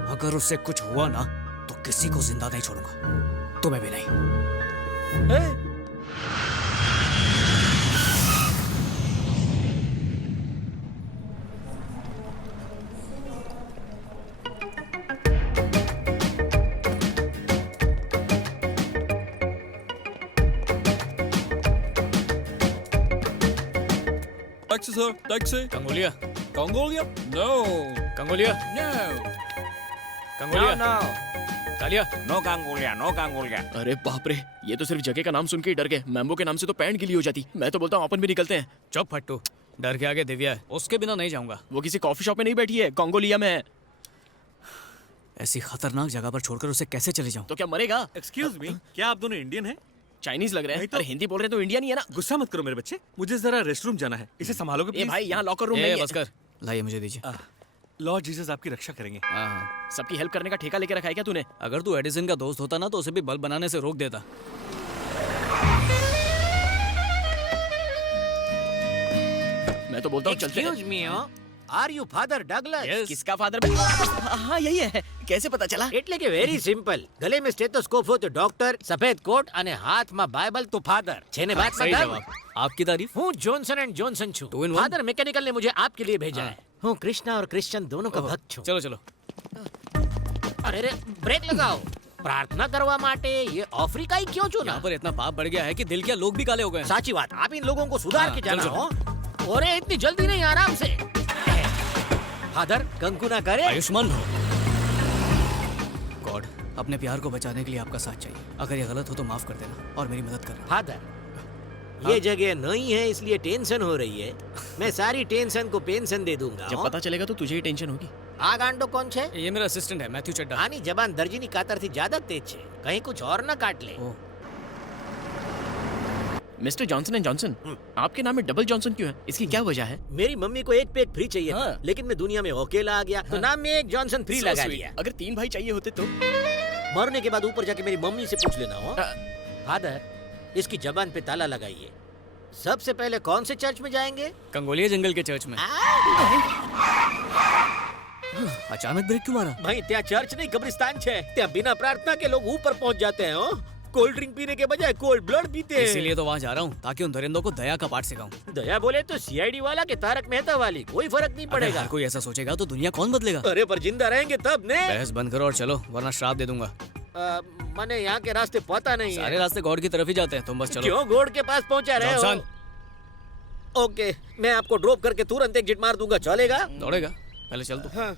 अगर उससे कुछ हुआ ना तो किसी को जिंदा नहीं छोड़ूंगा, तुम्हें भी नहीं। Taxi sir, taxi. कंगोलिया। कंगोलिया? नो। कंगोलिया? नो। कंगोलिया? नो। कालिया? नो कंगोलिया, नो कंगोलिया। अरे बाप रे, ये तो सिर्फ जगह का नाम सुन के ही डर गए। मैम्बो के नाम से तो पैंट गीली हो जाती। मैं तो बोलता हूँ अपन भी निकलते हैं। चुप फट्टू, डर के आगे दिव्या है, उसके बिना नहीं जाऊंगा। वो किसी कॉफी शॉप में नहीं बैठी है, कंगोलिया में है। ऐसी खतरनाक जगह पर छोड़कर उसे कैसे चले जाऊं? तो क्या मरेगा? एक्सक्यूज मी, क्या आप दोनों इंडियन हैं? चाइनीज लग रहे हैं। तो अरे हिंदी बोल रहे हैं तो इंडियन ही है ना। गुस्सा मत करो मेरे बच्चे, मुझे जरा रेस्टरूम जाना है। इसे संभालोगे प्लीज? भाई यहाँ लॉकर रूम नहीं है। बस कर, लाइए मुझे दीजिए। लॉर्ड जीसस आपकी रक्षा करेंगे। हाँ, सबकी हेल्प करने का ठेका लेके रखा है क्या तूने? अगर तू एडिसन का दोस्त होता ना तो उसे भी बल्ब बनाने से रोक देता। मैं तो बोलता हूँ चलते हैं। Excuse me, are you Father Douglas? किसका फादर? हाँ यही है। कैसे पता चला? એટલે કે વેરી સિમ્પલ. ગલે में स्टेथोस्कोप हो तो डॉक्टर, सफेद कोट અને હાથમાં બાઇબલ તો फादर. છે ને बात सही मतलब? जवाब। आपकी तारीफ? हूँ जॉनसन एंड जॉनसन छू। फादर मैकेनिकल ने मुझे आपके लिए भेजा है। हूँ कृष्णा और क्रिश्चियन दोनों का भक्त छू। चलो चलो। अरे रे ब्रेक लगाओ। प्रार्थना करवा माटे ये अफ्रीकाई क्यों चुना? यहाँ पर इतना पाप बढ़ गया है कि दिल क्या लोग भी काले हो गए। साची बात, आप इन लोगों को सुधार के जाना चलो, हो। और इतनी जल्दी नहीं, आराम से। फादर कंकु ना करे। आयुष्मान भव। गॉड, अपने प्यार को बचाने के लिए आपका साथ चाहिए। अगर ये गलत हो तो माफ कर देना और मेरी मदद करना। फादर, ये जगह नहीं है इसलिए टेंशन हो रही है। मैं सारी टेंशन को पेंशन दे दूंगा। जब पता चलेगा तो तुझे ही टेंशन होगी। आ गांडो कौन छे? ये मेरा असिस्टेंट है, मैथ्यू चड्डा। आनी जबान दर्जीनी कातर थी ज्यादा तेज छे। कहीं कुछ और न काट ले। मिस्टर जॉनसन एंड जॉनसन, आपके नाम में डबल जॉनसन क्यों है? इसकी क्या वजह है? मेरी मम्मी को एक पे एक फ्री चाहिए था, लेकिन मैं दुनिया में अकेला आ गया तो नाम में एक जॉनसन फ्री So लगा sweet. दिया। अगर 3 भाई चाहिए होते तो? मरने के बाद ऊपर जाके मेरी मम्मी से पूछ लेना हो। फादर, इसकी जबान पे ताला लगाइए। सबसे पहले कौन से चर्च में जाएंगे? कंगोलिया जंगल के चर्च में। अचानक ब्रेक क्यों मारा? भाई त्या चर्च नहीं कब्रिस्तान छे। त्या बिना प्रार्थना के लोग ऊपर पहुंच जाते हैं। कोल्ड ड्रिंक पीने के बजाय कोल्ड ब्लड पीते हैं। इसीलिए तो वहाँ जा रहा हूँ ताकि उन दरिंदों को दया का पाठ सिखाऊं। दया बोले तो सीआईडी वाला के तारक मेहता वाली, कोई फर्क नहीं पड़ेगा। हर कोई ऐसा सोचेगा तो दुनिया कौन बदलेगा? अरे पर जिंदा रहेंगे तब ने। बहस बंद करो और चलो, वरना श्राप दे दूंगा। मैंने यहाँ के रास्ते पता नहीं सारे है। रास्ते गॉड की तरफ ही जाते हैं, तुम बस चलो। क्यों गॉड के पास पहुँचा रहे हो? जॉनसन। ओके, मैं आपको ड्रॉप करके तुरंत एक जिट मार दूंगा, चलेगा? दौड़ेगा? पहले चल तू। हाँ।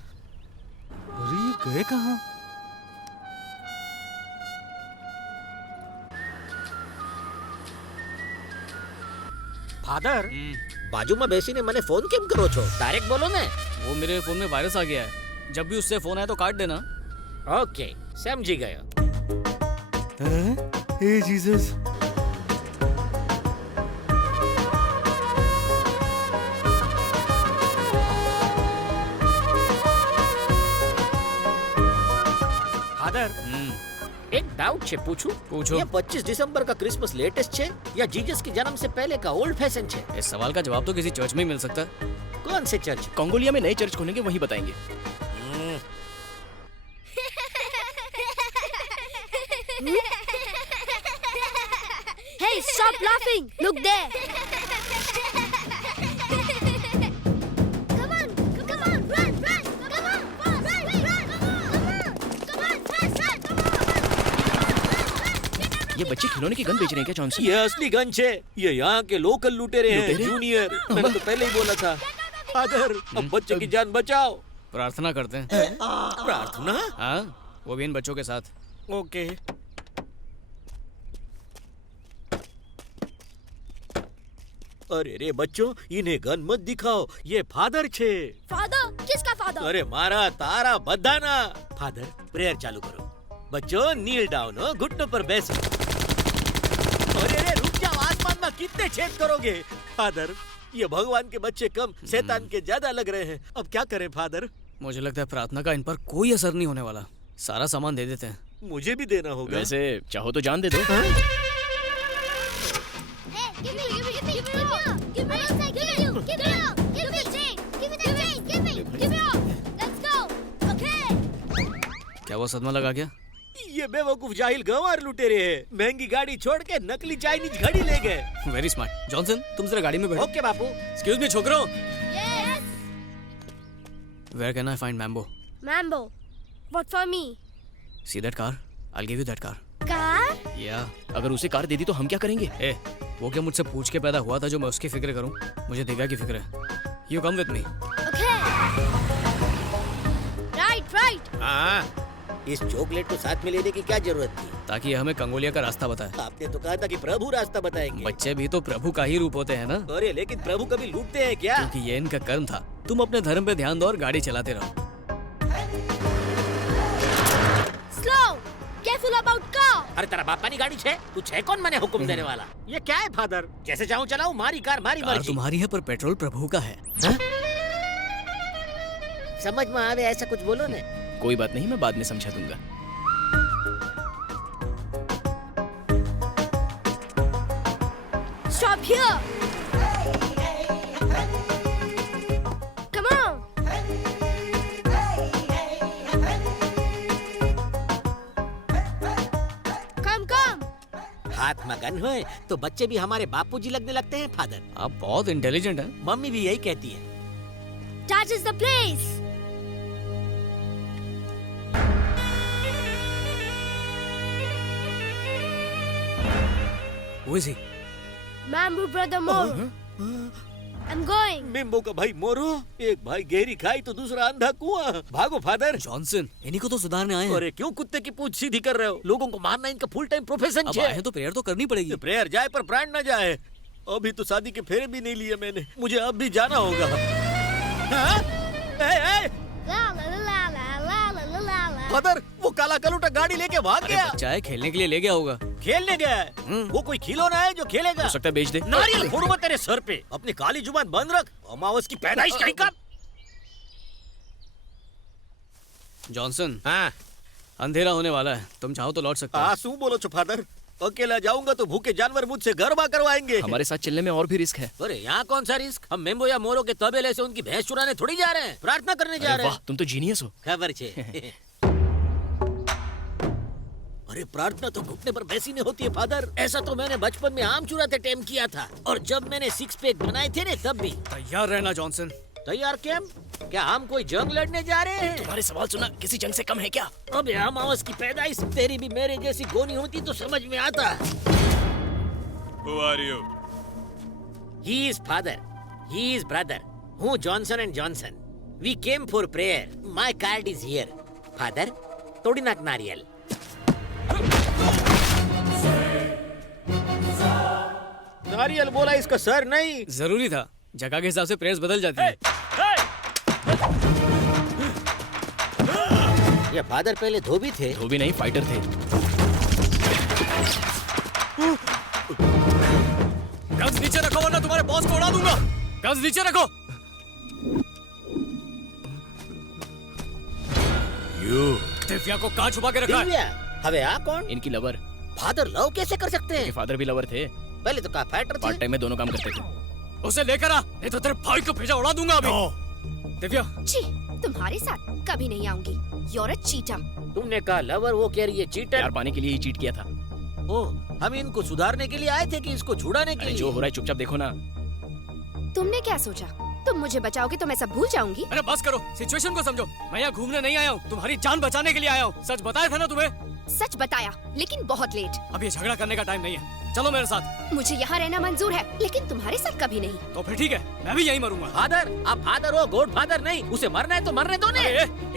अरे गए कहाँ? फादर, बाजू में बेसी ने मैंने फोन केम करो छो? डायरेक्ट बोलो ने। वो मेरे फोन में वायरस आ गया है, जब भी उससे फोन आए तो काट देना। ओके, समझी गया। हे जीसस। फादर, एक डाउट छे पूछूं? पूछो। ये 25 दिसंबर का क्रिसमस लेटेस्ट छे या जीसस के जन्म से पहले का ओल्ड फैशन छे? इस सवाल का जवाब तो किसी चर्च में ही मिल सकता है। कौन से चर्च? कंगोलिया में नए चर्च खोलेंगे, वहीं बताएंगे। Hey, stop laughing! Look there! Come on, run, run! Come on, fast, run! Come on, fast, run! ये बच्चे खिलौने की गन बेच रहे हैं क्या जॉनसन? ये असली गन छे। ये यहाँ के लोकल लुटेरे हैं, लुटेरे? जूनियर। मैंने तो पहले ही बोला था। फादर, अब बच्चों की जान बचाओ। प्रार्थना करते हैं। प्रार्थना? हाँ, वो भी इन बच्चों के साथ। ओके। अरे रे बच्चों, इन्हें गन मत दिखाओ, ये फादर छे। फादर? किसका फादर? अरे मारा तारा बदाना। फादर, प्रेयर चालू करो। बच्चों नील डाउन हो, घुटनों पर बैसो। अरे रे रुक जाओ, आसमान में कितने छेद करोगे? फादर, ये भगवान के बच्चे कम, शैतान के ज्यादा लग रहे हैं। अब क्या करें फादर? मुझे लगता है प्रार्थना का इन पर कोई असर नहीं होने वाला। सारा सामान दे देते हैं। मुझे भी देना होगा। वैसे चाहो तो जान दे दो। क्या वो सदमा लगा गया? ये बेवकूफ जाहिल गंवार लुटेरे हैं। महंगी गाड़ी छोड़ के नकली चाइनीज घड़ी ले गए। Very smart. जॉनसन, तुम जरा गाड़ी में बैठो। ओके बापू। एक्सक्यूज मी छोकरो। Where can I find Mambo? Mambo. What for me? See that car? I'll give you that car. Car? Yeah. अगर उसे कार दे दी तो हम क्या करेंगे? वो क्या मुझसे पूछ के पैदा हुआ था जो मैं उसकी फिक्र करूं? मुझे दिव्या की फिक्र है। You come with me. Okay. Right. हाँ, इस चॉकलेट को साथ में लेने की क्या जरूरत थी? ताकि ये हमें कंगोलिया का रास्ता बताए। आपने तो कहा था कि प्रभु रास्ता बताएंगे। बच्चे भी तो प्रभु का ही रूप होते हैं ना? अरे लेकिन प्रभु कभी लूटते हैं क्या? क्योंकि ये इनका कर्म था। तुम अपने धर्म पे ध्यान दो और गाड़ी चलाते रहो। Slow. Careful about car. अरे तेरा बापा की गाड़ी छे, तू छे कौन मैंने हुक्म देने वाला? ये क्या है फादर? जैसे चाहूँ चलाऊं, मारी कार मारी कार मर्जी। तुम्हारी है पर पेट्रोल प्रभु का है। समझ में आवे ऐसा कुछ बोलो ने। कोई बात नहीं, मैं बाद में समझा दूंगा। Stop here. Come on. Come. हाथ में गन होए तो बच्चे भी हमारे बापूजी लगने लगते हैं फादर। आप बहुत इंटेलिजेंट हैं। मम्मी भी यही कहती है। That is the place. Who is he? Mambo brother Moro. I'm going. मिम्बो का भाई मोरो, एक भाई गहरी खाई तो दूसरा अंधा कुआं। भागो फादर। जॉनसन, इन्हीं को तो सुधारने आए हैं। अरे क्यों कुत्ते की पूंछ सीधी कर रहे हो? लोगों को मारना इनका फुल टाइम प्रोफेशन अब आए हैं तो प्रेयर तो करनी पड़ेगी। प्रेयर जाए पर प्राण न जाए। अभी तो शादी के फेरे भी नहीं लिए मैंने, मुझे अब भी जाना होगा। फादर, वो काला कलूटा गाड़ी लेके भाग गया। बच्चा है, खेलने के लिए ले गया होगा। खेलने गया है? वो कोई खिलौना है जो खेलेगा? हो सकता है बेच दे। नारियल फोड़ूंगा तेरे सर पे। अपनी काली जुबान बंद रख, अमावस की पैदाइश कहीं का। जॉनसन, हाँ अंधेरा होने वाला है, तुम चाहो तो लौट सकते हो। आंसू बोलो छो फादर, अकेला जाऊंगा तो भूखे जानवर मुझसे गरबा करवाएंगे। हमारे साथ चलने में और भी रिस्क है। अरे यहाँ कौन सा रिस्क? हम मेम्बो या मोरो के तबेले से उनकी भैंस चुराने थोड़ी जा रहे हैं, प्रार्थना करने जा रहे हैं। तुम तो जीनियस हो। खबर छे। अरे प्रार्थना तो घुटने पर बैसी नहीं होती है फादर। ऐसा तो मैंने बचपन में आम चुराते टाइम किया था, और जब मैंने 6 पैक बनाए थे ना तब भी। तैयार रहना जॉनसन। तैयार क्या? क्या हम कोई जंग लड़ने जा रहे हैं? तुम्हारे सवाल सुना किसी जंग से कम है क्या? अबे अमावस की पैदाइश, तेरी भी मेरे जैसी गोनी होती तो समझ में आता। Who are you? He is father, he is brother. हूँ Johnson and Johnson. We came for prayer. My card is here. Father, तोड़ी नाक नारियल। नारियल बोला, इसका सर नहीं। जरूरी था, जगह के हिसाब से प्रेयर्स बदल जाती है। ये फादर पहले धोबी थे। धोबी नहीं, फाइटर थे। गन्स नीचे रखो वरना तुम्हारे बॉस को उड़ा दूंगा। गन्स नीचे रखो। दिव्या को कहाँ छुपा के रखा है? दिव्या? हवे आ कौन? इनकी लवर। फादर लव कैसे कर सकते हैं? फादर भी लवर थे। पहले तो कहा फाइटर थे। पार्ट टाइम में दोनों काम करते थे। उसे लेकर आ, नहीं तो तेरे भाई को भेजा उड़ा दूंगा अभी। दिव्या, छी, तुम्हारे साथ कभी नहीं आऊंगी। You're a cheater। तुमने कहा लवर, वो कह रही है चीटर। प्यार पाने के लिए ही चीट किया था। ओह, हम इनको सुधारने के लिए आए थे कि इसको छुड़ाने के लिए? जो हो रहा है चुपचाप देखो ना। तुमने क्या सोचा? तुम मुझे बचाओगे तो मैं सब भूल जाऊंगी? अरे बस करो, सिचुएशन को समझो। मैं यहाँ घूमने नहीं आया हूँ, तुम्हारी जान बचाने के लिए आया हूँ। सच बताया था ना तुम्हें? सच बताया, लेकिन बहुत लेट। अब ये झगड़ा करने का टाइम नहीं है, चलो मेरे साथ। मुझे यहाँ रहना मंजूर है, लेकिन तुम्हारे साथ कभी नहीं। तो फिर ठीक है, मैं भी यहीं मरूंगा। फादर, आप फादर हो, गॉड फादर नहीं। उसे मरना है तो मरने दो ने।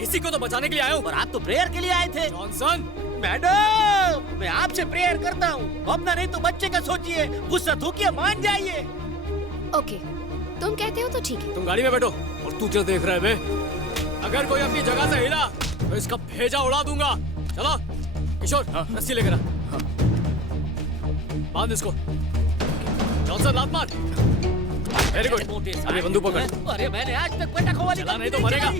इसी को तो बचाने के लिए आया हूँ। पर आप तो प्रेयर के लिए आए थे। जॉनसन, मैडम, मैं आपसे प्रेयर करता हूँ, अपना नहीं तो बच्चे का सोचिए। गुस्सा थूकिए, मान जाइए। ओके, तुम कहते हो तो ठीक है। तुम गाड़ी में बैठो। और तू क्या देख रहा है बे? अगर कोई अपनी जगह से हिला तो इसका भेजा उड़ा दूंगा। चलो किशोर, रस्सी लेकर आ। बांध इसको। जॉनसन, लात मार। Very good. अभी बंदूक पकड़। अरे मैंने आज तक पटाखों वाली चला नहीं तो मरेगा।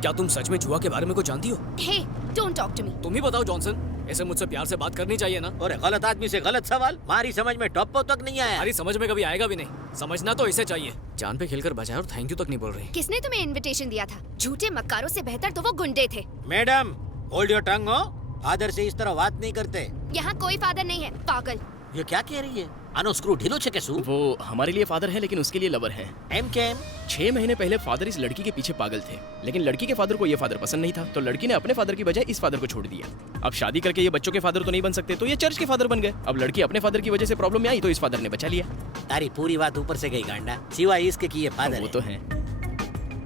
क्या तुम सच में जुआ के बारे में कुछ जानती हो? Hey, don't talk to me। तुम ही बताओ जॉनसन, ऐसे मुझसे प्यार से बात करनी चाहिए ना। अरे गलत आदमी से गलत सवाल, हमारी समझ में टॉप तक नहीं आया। हमारी समझ में कभी आएगा भी नहीं। समझना तो इसे चाहिए। जान पे खेलकर बचाया और थैंक यू तक नहीं बोल रही। किसने तुम्हें इनविटेशन दिया था? झूठे मक्कारों से बेहतर तो वो गुंडे थे। मैडम, होल्ड योर टंग हो। फादर से इस तरह बात नहीं करते। यहाँ कोई फादर नहीं है, पागल। ये क्या कह रही है? आनो स्क्रू ढीलो छे कैसू? वो हमारे लिए फादर है लेकिन उसके लिए लवर है। एम के एम? 6 महीने पहले फादर इस लड़की के पीछे पागल थे, लेकिन लड़की के फादर को ये फादर पसंद नहीं था, तो लड़की ने अपने फादर की बजाय इस फादर को छोड़ दिया। अब शादी करके ये बच्चों के फादर तो नहीं बन सकते, तो ये चर्च के फादर बन गए। अब लड़की अपने फादर की वजह से प्रॉब्लम में आई तो इस फादर ने बचा लिया। तारी पूरी बात ऊपर से गई गांडा, सिवाय इसके कि ये फादर वो तो है।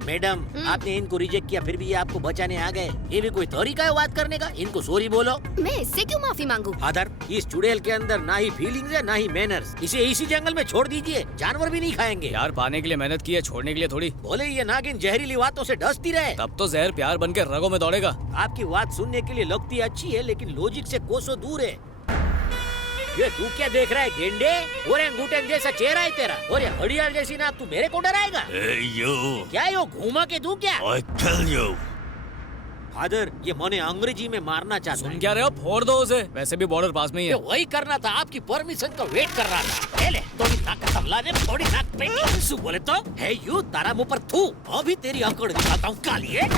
मैडम, आपने इनको रिजेक्ट किया, फिर भी ये आपको बचाने आ गए। ये भी कोई तरीका है बात करने का? इनको सॉरी बोलो। मैं इससे क्यों माफी मांगू? फादर, इस चुड़ैल के अंदर ना ही फीलिंग्स है ना ही मैनर्स। इसे इसी जंगल में छोड़ दीजिए, जानवर भी नहीं खाएंगे। यार पाने के लिए मेहनत की है, छोड़ने के लिए थोड़ी। बोले ये नागिन जहरीली बातों से डसती रहे, तब तो जहर प्यार बन के रगों में दौड़ेगा। आपकी बात सुनने के लिए लगती अच्छी है, लेकिन लॉजिक से कोसों दूर है। ये तू क्या देख रहा है गेंडे? ओरेंगुटन जैसा चेहरा है तेरा, और ये घड़ियाल जैसी नाक, तू मेरे को डराएगा? क्या यो घूमा के तू क्या? फादर, ये मने अंग्रेजी में मारना चाहता है। क्या रहे हो? फोड़ दो उसे, वैसे भी बॉर्डर पास में ही है। वही करना था, आपकी परमिशन का वेट कर रहा था। ले थोड़ी नाक का तबला ने थोड़ी नाक पे सु बोले तो है यू तारा मुंह पर थू। अभी तेरी अकड़ दिखाता हूँ कालिए।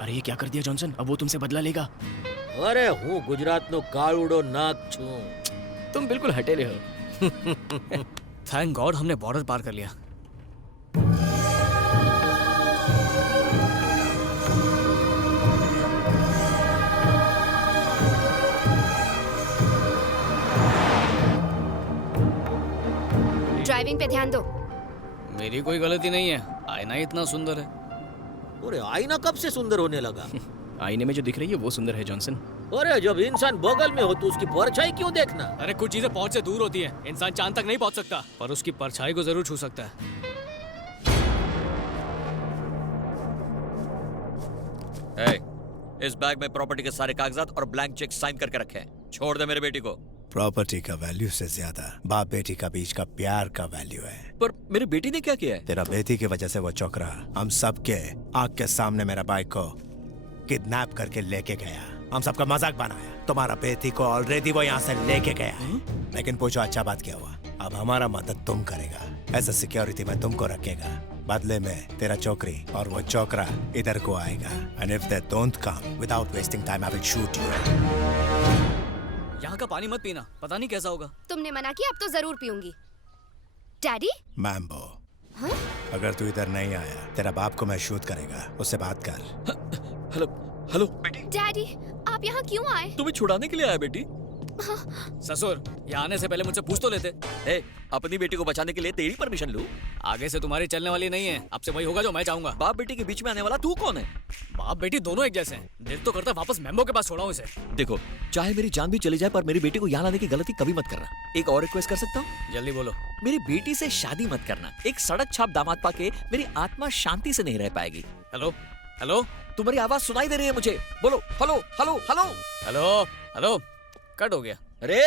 अरे ये क्या कर दिया जॉनसन? अब वो तुमसे बदला लेगा। अरे हूँ गुजरात नो कालुडो नाक छू। तुम बिल्कुल हटेले हो। थैंक गॉड हमने बॉर्डर पार कर लिया। ड्राइविंग पे ध्यान दो। मेरी कोई गलती नहीं है, आईना इतना सुंदर है। अरे आईना कब से सुंदर होने लगा? आईने में जो दिख रही है वो सुंदर है जॉनसन। अरे जब इंसान बगल में हो तो उसकी परछाई क्यों देखना? अरे कुछ चीजें पहुंच से दूर होती हैं। इंसान चांद तक नहीं पहुंच सकता, पर उसकी परछाई को जरूर छू सकता है। इस बैग में प्रॉपर्टी के सारे कागजात और ब्लैंक चेक साइन करके रखे हैं। छोड़ दे मेरे बेटी को। प्रॉपर्टी का वैल्यू से ज्यादा बाप बेटी का बीच का प्यार का वैल्यू है। पर मेरी बेटी ने क्या किया है? तेरा बेटी की वजह से वो चौक रहा। हम सबके आंख के सामने मेरा बाइक को किडनैप करके लेके गया। हम सबका मजाक बनाया। तुम्हारा बेटी को ऑलरेडी वो यहाँ से लेके गया है। लेकिन पूछो अच्छा बात क्या हुआ? अब हमारा मदद तुम करेगा। एज अ सिक्योरिटी में तुमको रखेगा। बदले में तेरा चौकरी और वो चौकरा इधर को आएगा। And if they don't come without wasting time I will shoot you. यहाँ का पानी मत पीना, पता नहीं कैसा होगा। तुमने मना किया, अब तो जरूर पीऊंगी। डैडी? मैम्बो, अगर तू इधर नहीं आया तेरा बाप को मैं शूट करेगा। उससे बात कर। हेलो डैडी, आप यहाँ क्यों आए? तुम्हें छुड़ाने के लिए आया बेटी। ससुर, यहाँ आने से पहले मुझसे पूछ तो लेते। अपनी बेटी को बचाने के लिए तेरी परमिशन लूं? आगे से तुम्हारी चलने वाली नहीं है। अब से वही होगा जो मैं चाहूंगा। बाप बेटी के बीच में आने वाला तू कौन है? बाप बेटी दोनों एक जैसे हैं। दिल तो करता वापस मैम्बो के पास छोड़ाऊं इसे। देखो, चाहे मेरी जान भी चली जाए पर मेरी बेटी को यहाँ लाने की गलती कभी मत करना। एक और रिक्वेस्ट कर सकता हूँ? जल्दी बोलो। मेरी बेटी से शादी मत करना। एक सड़क छाप दामाद पाके मेरी आत्मा शांति से नहीं रह पाएगी। हेलो हेलो, तुम्हारी आवाज सुनाई दे रही है मुझे। बोलो hello hello hello hello hello. Cut हो गया। अरे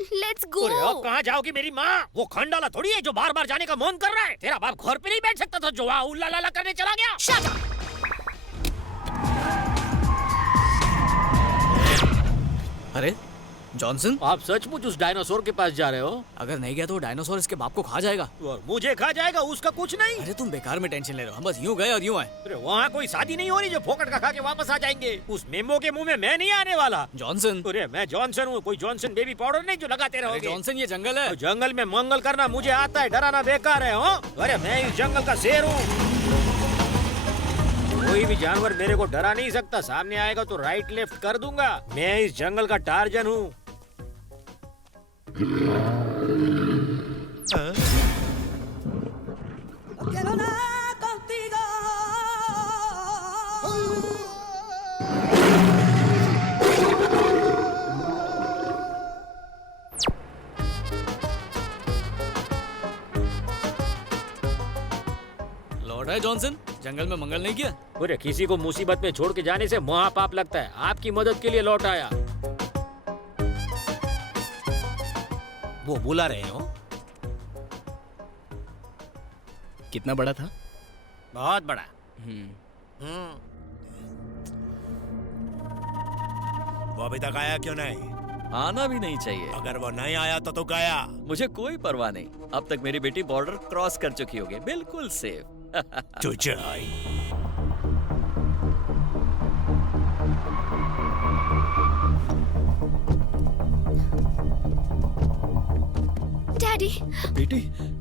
लेट्स गो। अरे अब कहाँ जाओगी मेरी माँ? वो खंडाला थोड़ी है जो बार बार जाने का मन कर रहा है। तेरा बाप घर पे नहीं बैठ सकता था जो वहाँ उल्ला लाला करने चला गया। Shut up! अरे जॉनसन, आप सचमुच उस डायनासोर के पास जा रहे हो? अगर नहीं गया तो डायनासोर इसके बाप को खा जाएगा। और मुझे खा जाएगा, उसका कुछ नहीं। अरे तुम बेकार में टेंशन ले रहे हो। हम बस यूं गए और यूं आए। अरे वहाँ कोई शादी नहीं हो रही जो फोकट का खा के वापस आ जाएंगे। उस मेमो के मुंह में मैं नहीं आने वाला। जॉनसन, अरे मैं जॉनसन हूँ, कोई जॉनसन बेबी पाउडर नहीं जो लगाते रहोगे। जॉनसन, ये जंगल है। जंगल में मंगल करना मुझे आता है, डराना बेकार है। अरे मैं इस जंगल का शेर हूँ। कोई भी जानवर मेरे को डरा नहीं सकता। सामने आएगा तो राइट लेफ्ट कर दूंगा। मैं इस जंगल का टार्जन हूँ। लौट है जॉनसन, जंगल में मंगल नहीं किया। अरे किसी को मुसीबत में छोड़ के जाने से महापाप लगता है। आपकी मदद के लिए लौट आया। वो बुला रहे हो? कितना बड़ा था? बहुत बड़ा। वो अभी तक आया क्यों नहीं? आना भी नहीं चाहिए। अगर वो नहीं आया तो तू गया। मुझे कोई परवाह नहीं। अब तक मेरी बेटी बॉर्डर क्रॉस कर चुकी होगी, बिल्कुल सेफ। तुझे आई। डैडी, बेटी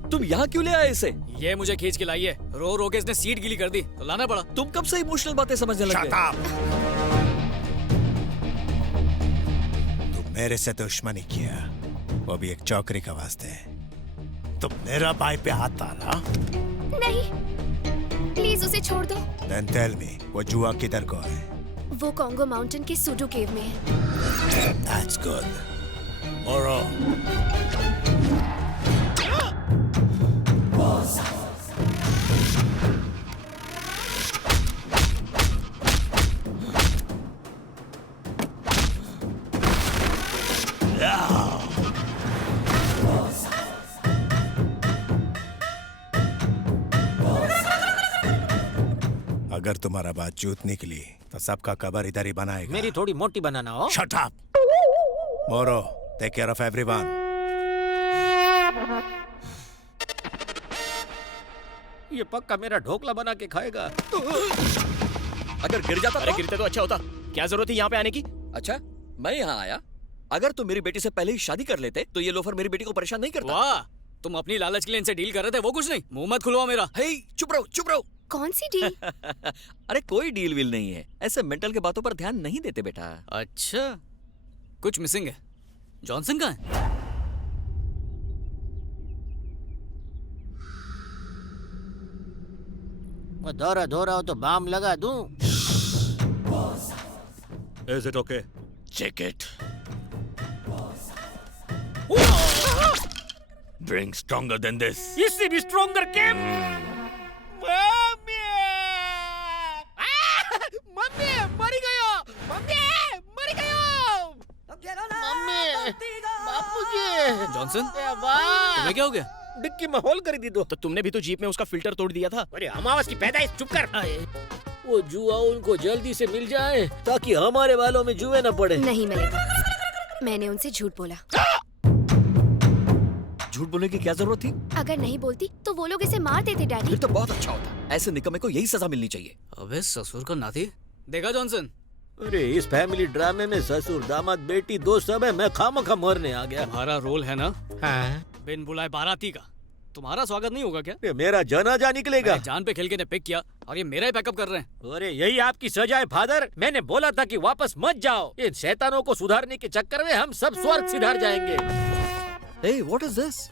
तुम यहाँ क्यों ले आए इसे? ये मुझे खींच के लाई है। रो रो के इसने सीट गीली कर दी तो लाना पड़ा। तुम कब से इमोशनल बातें समझने लग गए? तू मेरे से दुश्मनी किया, वो भी एक चौकरी का वास्ते। तुम मेरा भाई पे हाथ डाला? नहीं, प्लीज उसे छोड़ दो। Then tell me, वो जुआ किधर को है? वो कॉन्गो माउंटेन के सुडू केव में है। That's good. Moro. अगर तुम्हारा बात जूत निकली तो सबका कबर इधर ही बनाएगा। मेरी थोड़ी मोटी बनाना हो। Shut up. Moro, take care of everyone. ये पक्का मेरा ढोकला बना के खाएगा। अगर गिर जाता अरे गिरते तो अच्छा होता। क्या जरूरत है यहाँ पे आने की? अच्छा, मैं यहाँ आया। अगर तुम मेरी बेटी से पहले ही शादी कर लेते तो ये लोफर मेरी बेटी को परेशान नहीं करता। वाह, तुम अपनी लालच के लिए इनसे डील कर रहे थे, वो कुछ नहीं। मुंह मत खुलवा मेरा। हे, चुप रहो, चुप रहो। कौन सी डील? अरे कोई डील विल नहीं है। ऐसे मेंटल के बातों पर ध्यान नहीं देते बेटा। अच्छा, कुछ मिसिंग है। जॉनसन कहाँ है? धोरा धोरा हो तो बाम लगा दूं। Is it okay? Check it. Drink stronger than this. इससे भी स्ट्रॉन्गर केम मम्मी मरी गयो, मम्मी मरी गयो, मम्मी बापूजी। जॉनसन वाह, तुम्हें क्या हो गया? डिक्की में होल कर दी दो। तो तुमने भी तो जीप में उसका फिल्टर तोड़ दिया था। अरे अमावस की पैदाइश, चुप कर। वो जुआ उनको जल्दी से मिल जाए ताकि हमारे बालों में जुए न पड़े। नहीं मिलेगा, मैंने उनसे झूठ बोला। झूठ बोलने की क्या जरूरत थी? अगर नहीं बोलती तो वो लोग इसे मार देते डैडी। फिर तो बहुत अच्छा होता। ऐसे निकम्मे को यही सजा मिलनी चाहिए। अबे ससुर का नाती देखा जॉनसन? अरे इस फैमिली ड्रामे में ससुर दामाद बेटी दो सब है, मैं खामखा मरने आ गया। तुम्हारा रोल है ना हाँ? बिन बुलाए बाराती का। तुम्हारा स्वागत नहीं होगा क्या? ये मेरा जनाजा निकलेगा। जान पे खेल के ने पिक किया और ये मेरा ही पैकअप कर रहे हैं। अरे यही आपकी सजा है फादर। मैंने बोला था कि वापस मत जाओ। इन शैतानों को सुधारने के चक्कर में हम सब स्वर्ग सिधार जाएंगे। Hey, what is this?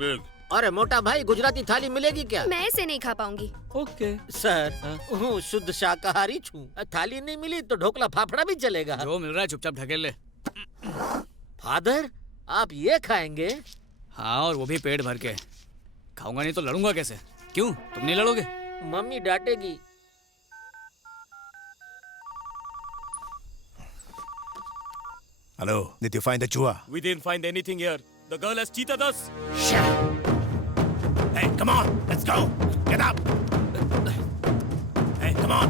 अरे मोटा भाई, गुजराती थाली मिलेगी क्या? मैं इसे नहीं खा पाऊंगी। ओके सर, हूँ शुद्ध शाकाहारी छूं। थाली नहीं मिली तो ढोकला फाफड़ा भी चलेगा। जो मिल रहा है चुपचाप ढकेल ले। फादर, आप ये खाएंगे? हाँ, और वो भी पेट भर के। खाऊंगा नहीं तो लड़ूंगा कैसे? क्यों, तुम नहीं लड़ोगे? Mummy डांटेगी। Hello, did you find the chua? We didn't find anything here. The girl has cheated us. Hey, come on, let's go. Get up. Hey, come on.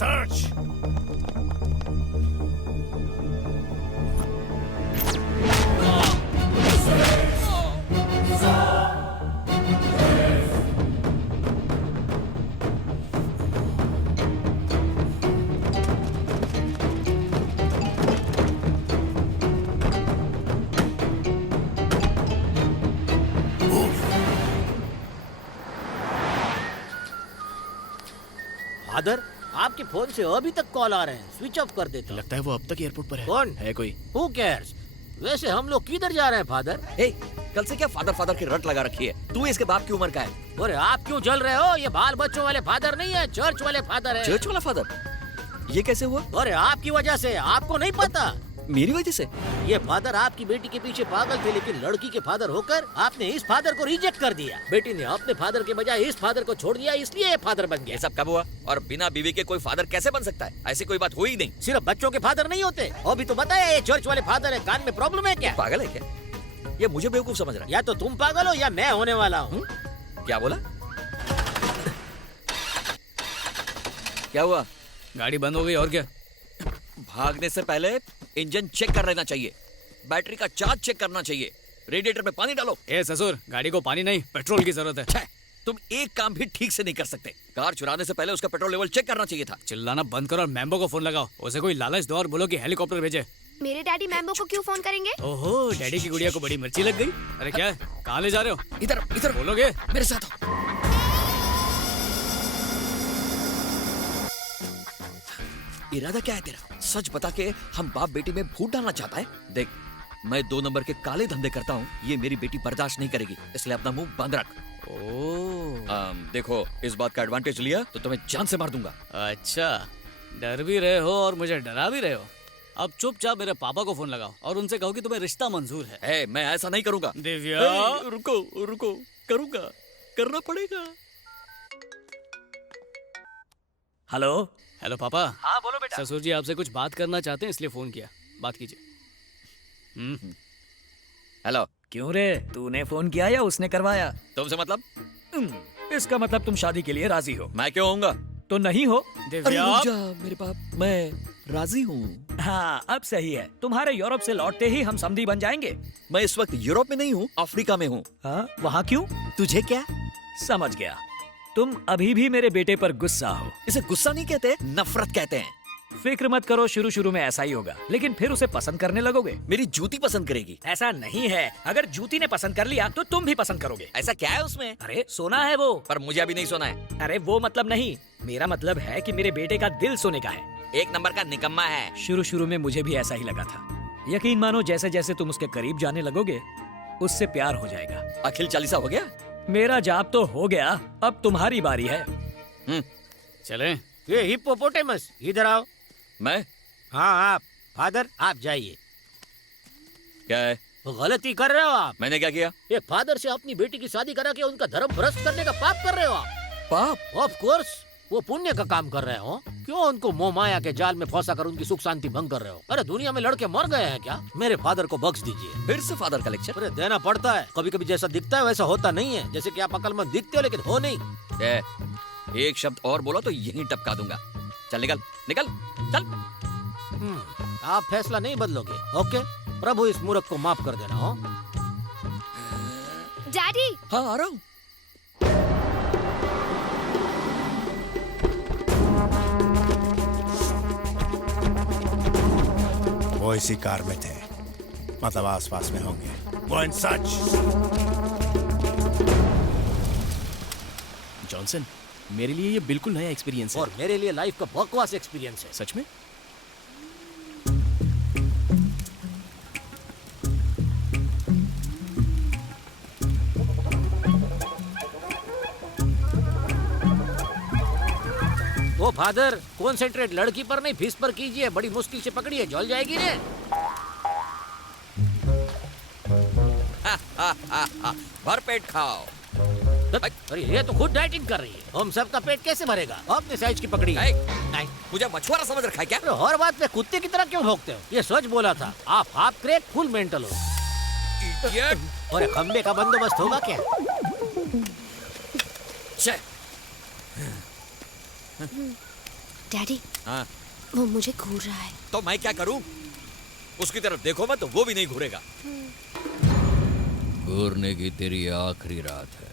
Search. Father, आपके फोन से अभी तक कॉल आ रहे हैं, switch off कर देते। लगता है वो अब तक एयरपोर्ट पर है। कौन है कोई? Who cares? वैसे हम लोग किधर जा रहे हैं फादर? Hey, कल से क्या फादर की रट लगा रखी है? तू इसके बाप की उम्र का है। अरे आप क्यों जल रहे हो? ये बाल बच्चों वाले फादर नहीं है, चर्च वाले फादर है। चर्च वाला फादर? ये कैसे हुआ? अरे आपकी वजह से, आपको नहीं पता? मेरी वजह से? ये फादर आपकी बेटी के पीछे पागल थे, लेकिन लड़की के फादर होकर आपने इस फादर को रिजेक्ट कर दिया। बेटी ने अपने फादर के बजाय इस फादर को छोड़ दिया, इसलिए ये फादर बन गया। ये सब कब हुआ? और बिना बीवी के कोई फादर कैसे बन सकता है? ऐसी कोई बात हुई नहीं। सिर्फ बच्चों के फादर नहीं होते। अभी तो बताया ये चर्च वाले फादर है। कान में प्रॉब्लम है क्या? पागल है क्या? ये मुझे बेवकूफ समझ रहा है। या तो तुम पागल हो या मैं होने वाला हूँ। क्या बोला? क्या हुआ? गाड़ी बंद हो गई और क्या? भागने से पहले इंजन चेक कर लेना चाहिए, बैटरी का चार्ज चेक करना चाहिए, रेडिएटर में पानी डालो। ए ससुर, गाड़ी को पानी नहीं पेट्रोल की जरूरत है। तुम एक काम भी ठीक से नहीं कर सकते। कार चुराने से पहले उसका पेट्रोल लेवल चेक करना चाहिए था। चिल्लाना बंद करो और मैम्बो को फोन लगाओ। उसे कोई लालच दो और बोलो कि हेलीकॉप्टर भेजे। मेरे डैडी मैम्बो को क्यों फोन करेंगे? ओहो, डैडी की गुड़िया को बड़ी मिर्ची लग गई। अरे क्या है? कहाँ ले जा रहे हो? इधर इधर बोलोगे? मेरे साथ आओ। इरादा क्या है तेरा? सच बता के हम बाप बेटी में फूट डालना चाहता है? देख, मैं 2 नंबर के काले धंधे करता हूँ, ये मेरी बेटी बर्दाश्त नहीं करेगी, इसलिए अपना मुंह बंद रख। देखो, इस बात का एडवांटेज लिया तो तुम्हें जान से मार दूंगा। अच्छा, डर भी रहे हो और मुझे डरा भी रहे हो। अब चुपचाप मेरे पापा को फोन लगाओ और उनसे कहो कि तुम्हें रिश्ता मंजूर है। मैं ऐसा नहीं करूंगा। दिव्या, रुको, करूंगा, करना पड़ेगा। हेलो हेलो पापा। हाँ बोलो बेटा। ससुर जी आपसे कुछ बात करना चाहते हैं, इसलिए फोन किया। बात कीजिए। हेलो। क्यों रे, तूने फोन किया या उसने करवाया? तुमसे मतलब? इसका मतलब तुम शादी के लिए राजी हो। मैं क्यों होऊंगा? तो नहीं हो? अरे रुक जा मेरे बाप, मैं राजी हूँ। हाँ, अब सही है। तुम्हारे यूरोप से लौटते ही हम समधी बन जाएंगे। मैं इस वक्त यूरोप में नहीं हूँ, अफ्रीका में हूँ। हाँ, वहाँ क्यों? तुझे क्या? समझ गया, तुम अभी भी मेरे बेटे पर गुस्सा हो। इसे गुस्सा नहीं कहते, नफरत कहते हैं। फिक्र मत करो, शुरू में ऐसा ही होगा, लेकिन फिर उसे पसंद करने लगोगे। मेरी जूती पसंद करेगी। ऐसा नहीं है, अगर जूती ने पसंद कर लिया तो तुम भी पसंद करोगे। ऐसा क्या है उसमें? अरे सोना है वो। पर मुझे अभी नहीं सोना है। अरे वो मतलब नहीं, मेरा मतलब है कि मेरे बेटे का दिल सोने का है। 1 नंबर का निकम्मा है। शुरू में मुझे भी ऐसा ही लगा था। यकीन मानो, जैसे जैसे तुम उसके करीब जाने लगोगे उससे प्यार हो जाएगा। अखिल चालीसा हो गया? मेरा जाप तो हो गया, अब तुम्हारी बारी है। चले। ये हिप्पोपोटेमस इधर आओ। मैं? हाँ आप। फादर आप जाइए। क्या है? गलती कर रहे हो आप। मैंने क्या किया? ये फादर से अपनी बेटी की शादी करा के उनका धर्म भ्रष्ट करने का पाप कर रहे हो आप। पाप? ऑफ कोर्स वो पुण्य का काम कर रहे हो। क्यों उनको मोह माया के जाल में फंसा कर उनकी सुख शांति भंग कर रहे हो? अरे दुनिया में लड़के मर गए हैं क्या? मेरे फादर को बख्श दीजिए। फिर से फादर का लेक्चर? अरे देना पड़ता है, कभी कभी जैसा दिखता है वैसा होता नहीं है। जैसे कि आप अकलमंद दिखते हो लेकिन हो नहीं। एक शब्द और बोलो तो यहीं टपका दूंगा। चल निकल निकल चल। आप फैसला नहीं बदलोगे? ओके, प्रभु इस मूर्ख को माफ कर देना। हो डैडी। हाँ आ रहा हूँ। वो इसी कार में थे, मतलब आसपास में होंगे। वो इन सच। जॉनसन, मेरे लिए ये बिल्कुल नया एक्सपीरियंस है। और मेरे लिए लाइफ का बकवास एक्सपीरियंस है। सच में? ओ फादर, कॉन्सेंट्रेट लड़की पर नहीं फीस पर कीजिए। बड़ी मुश्किल से पकड़िए, जल जाएगी रे। भरपेट खाओ। अरे ये तो खुद डाइटिंग कर रही है, हम सबका पेट कैसे भरेगा? अपने साइज की पकड़ी। मुझे मछुआरा समझ रखा है क्या? अरे हर बात पे कुत्ते की तरह क्यों भौंकते हो? ये सच बोला था। आप हाफ क्रैक फुल मेंटल हो। और खंबे का बंदोबस्त होगा क्या? डैडी। हाँ? वो मुझे घूर रहा है। तो मैं क्या करूं? उसकी तरफ देखो मत तो वो भी नहीं घूरेगा। घूरने की तेरी आखिरी रात है।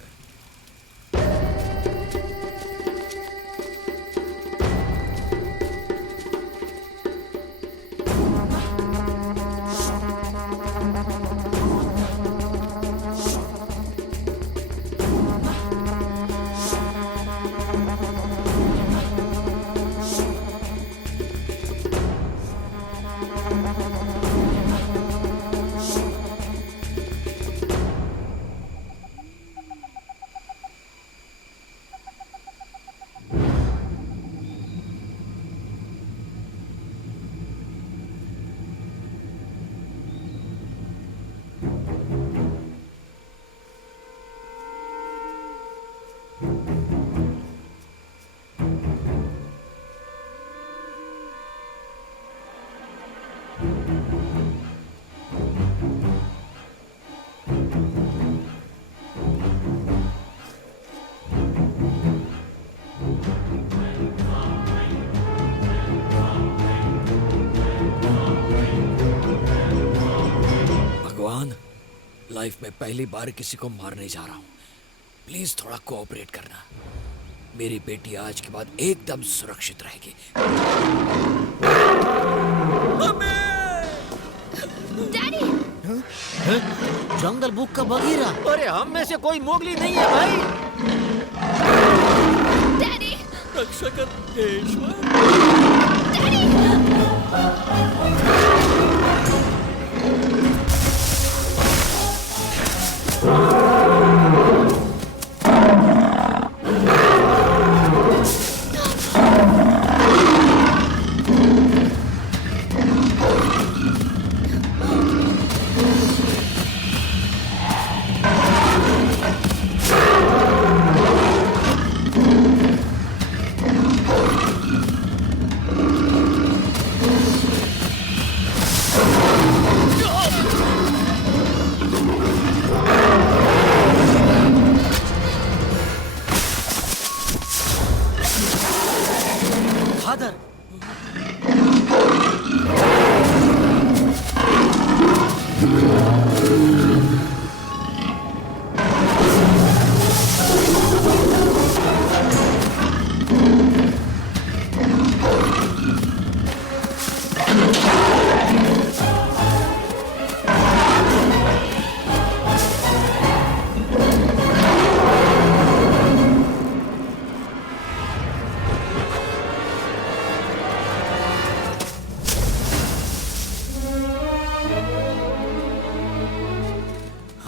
लाइफ में पहली बार किसी को मारने जा रहा हूँ। प्लीज थोड़ा कोऑपरेट करना। मेरी बेटी आज के बाद एकदम सुरक्षित रहेगी। डैडी। जंगल बुक का बगीरा। अरे हम में से कोई मोगली नहीं है भाई। डैडी। रक्षा कर ईश्वर।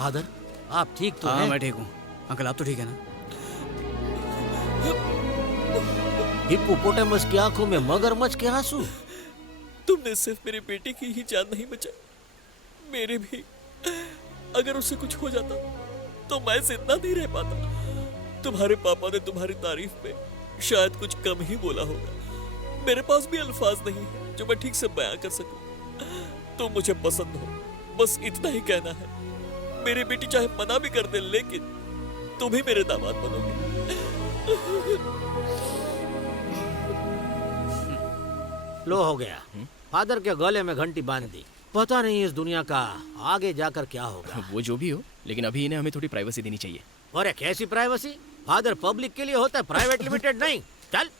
फादर, आप ठीक तो हाँ हैं? मैं ठीक हूँ। अंकल आप तो ठीक है ना? हिप्पोपोटामस की आंखों में मगरमच्छ के आंसू। तुमने सिर्फ मेरी बेटी की ही जान नहीं बचाई, मेरे भी। अगर उसे कुछ हो जाता तो मैं जिंदा नहीं रह पाता। तुम्हारे पापा ने तुम्हारी तारीफ में शायद कुछ कम ही बोला होगा। मेरे पास भी अल्फाज नहीं है जो मैं ठीक से बयां कर सकूं। तुम मुझे पसंद हो, बस इतना ही कहना है। मेरी बेटी चाहे मना भी कर दे, लेकिन तुम ही मेरे दामाद बनोगे। लो हो गया। फादर के गले में घंटी बांध दी। पता नहीं इस दुनिया का आगे जाकर क्या होगा। वो जो भी हो, लेकिन अभी इन्हें हमें थोड़ी प्राइवेसी देनी चाहिए। अरे कैसी प्राइवेसी? फादर पब्लिक के लिए होता है, प्राइवेट लिमिटेड नहीं। चल।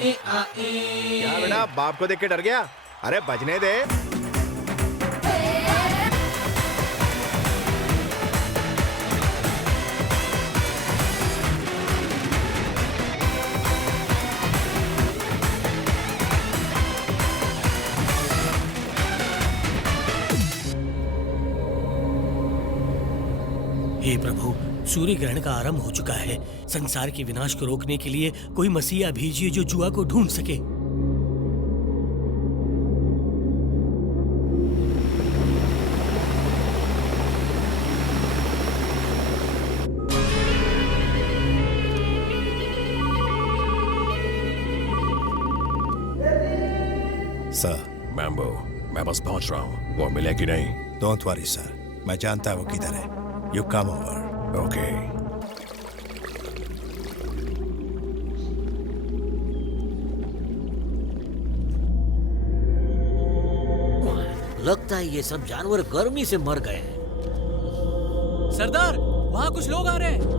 क्या बेटा, बाप को देख के डर गया? अरे बजने दे। हे प्रभु, सूर्य ग्रहण का आरंभ हो चुका है। संसार के विनाश को रोकने के लिए कोई मसीहा भेजिए जो जुआ को ढूंढ सके। सर, मैम्बो, मैं बस पहुंच रहा हूँ। वो मिले कि नहीं? डोंट वरी सर, मैं जानता हूँ वो किधर है। You come over. ओके। लगता है ये सब जानवर गर्मी से मर गए हैं। सरदार, वहाँ कुछ लोग आ रहे हैं।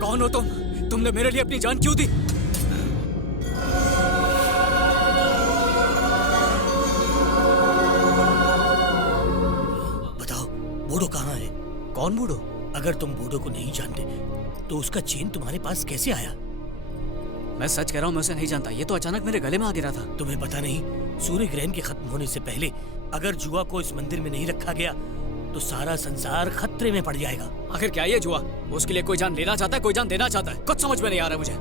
कौन हो तुम? तुमने मेरे लिए अपनी जान क्यों दी? बताओ, बूढ़ो कहाँ है? कौन बूढ़ो? अगर तुम बूढ़ो को नहीं जानते तो उसका चेन तुम्हारे पास कैसे आया? मैं सच कह रहा हूँ, मैं उसे नहीं जानता। ये तो अचानक मेरे गले में आ गिरा था। तुम्हें पता नहीं, सूर्य ग्रहण के खत्म होने से पहले अगर जुआ को इस मंदिर में नहीं रखा गया तो सारा संसार खतरे में पड़ जाएगा। आखिर क्या ये जुआ? उसके लिए कोई जान लेना चाहता है, कोई जान देना चाहता है। कुछ समझ में नहीं आ रहा मुझे।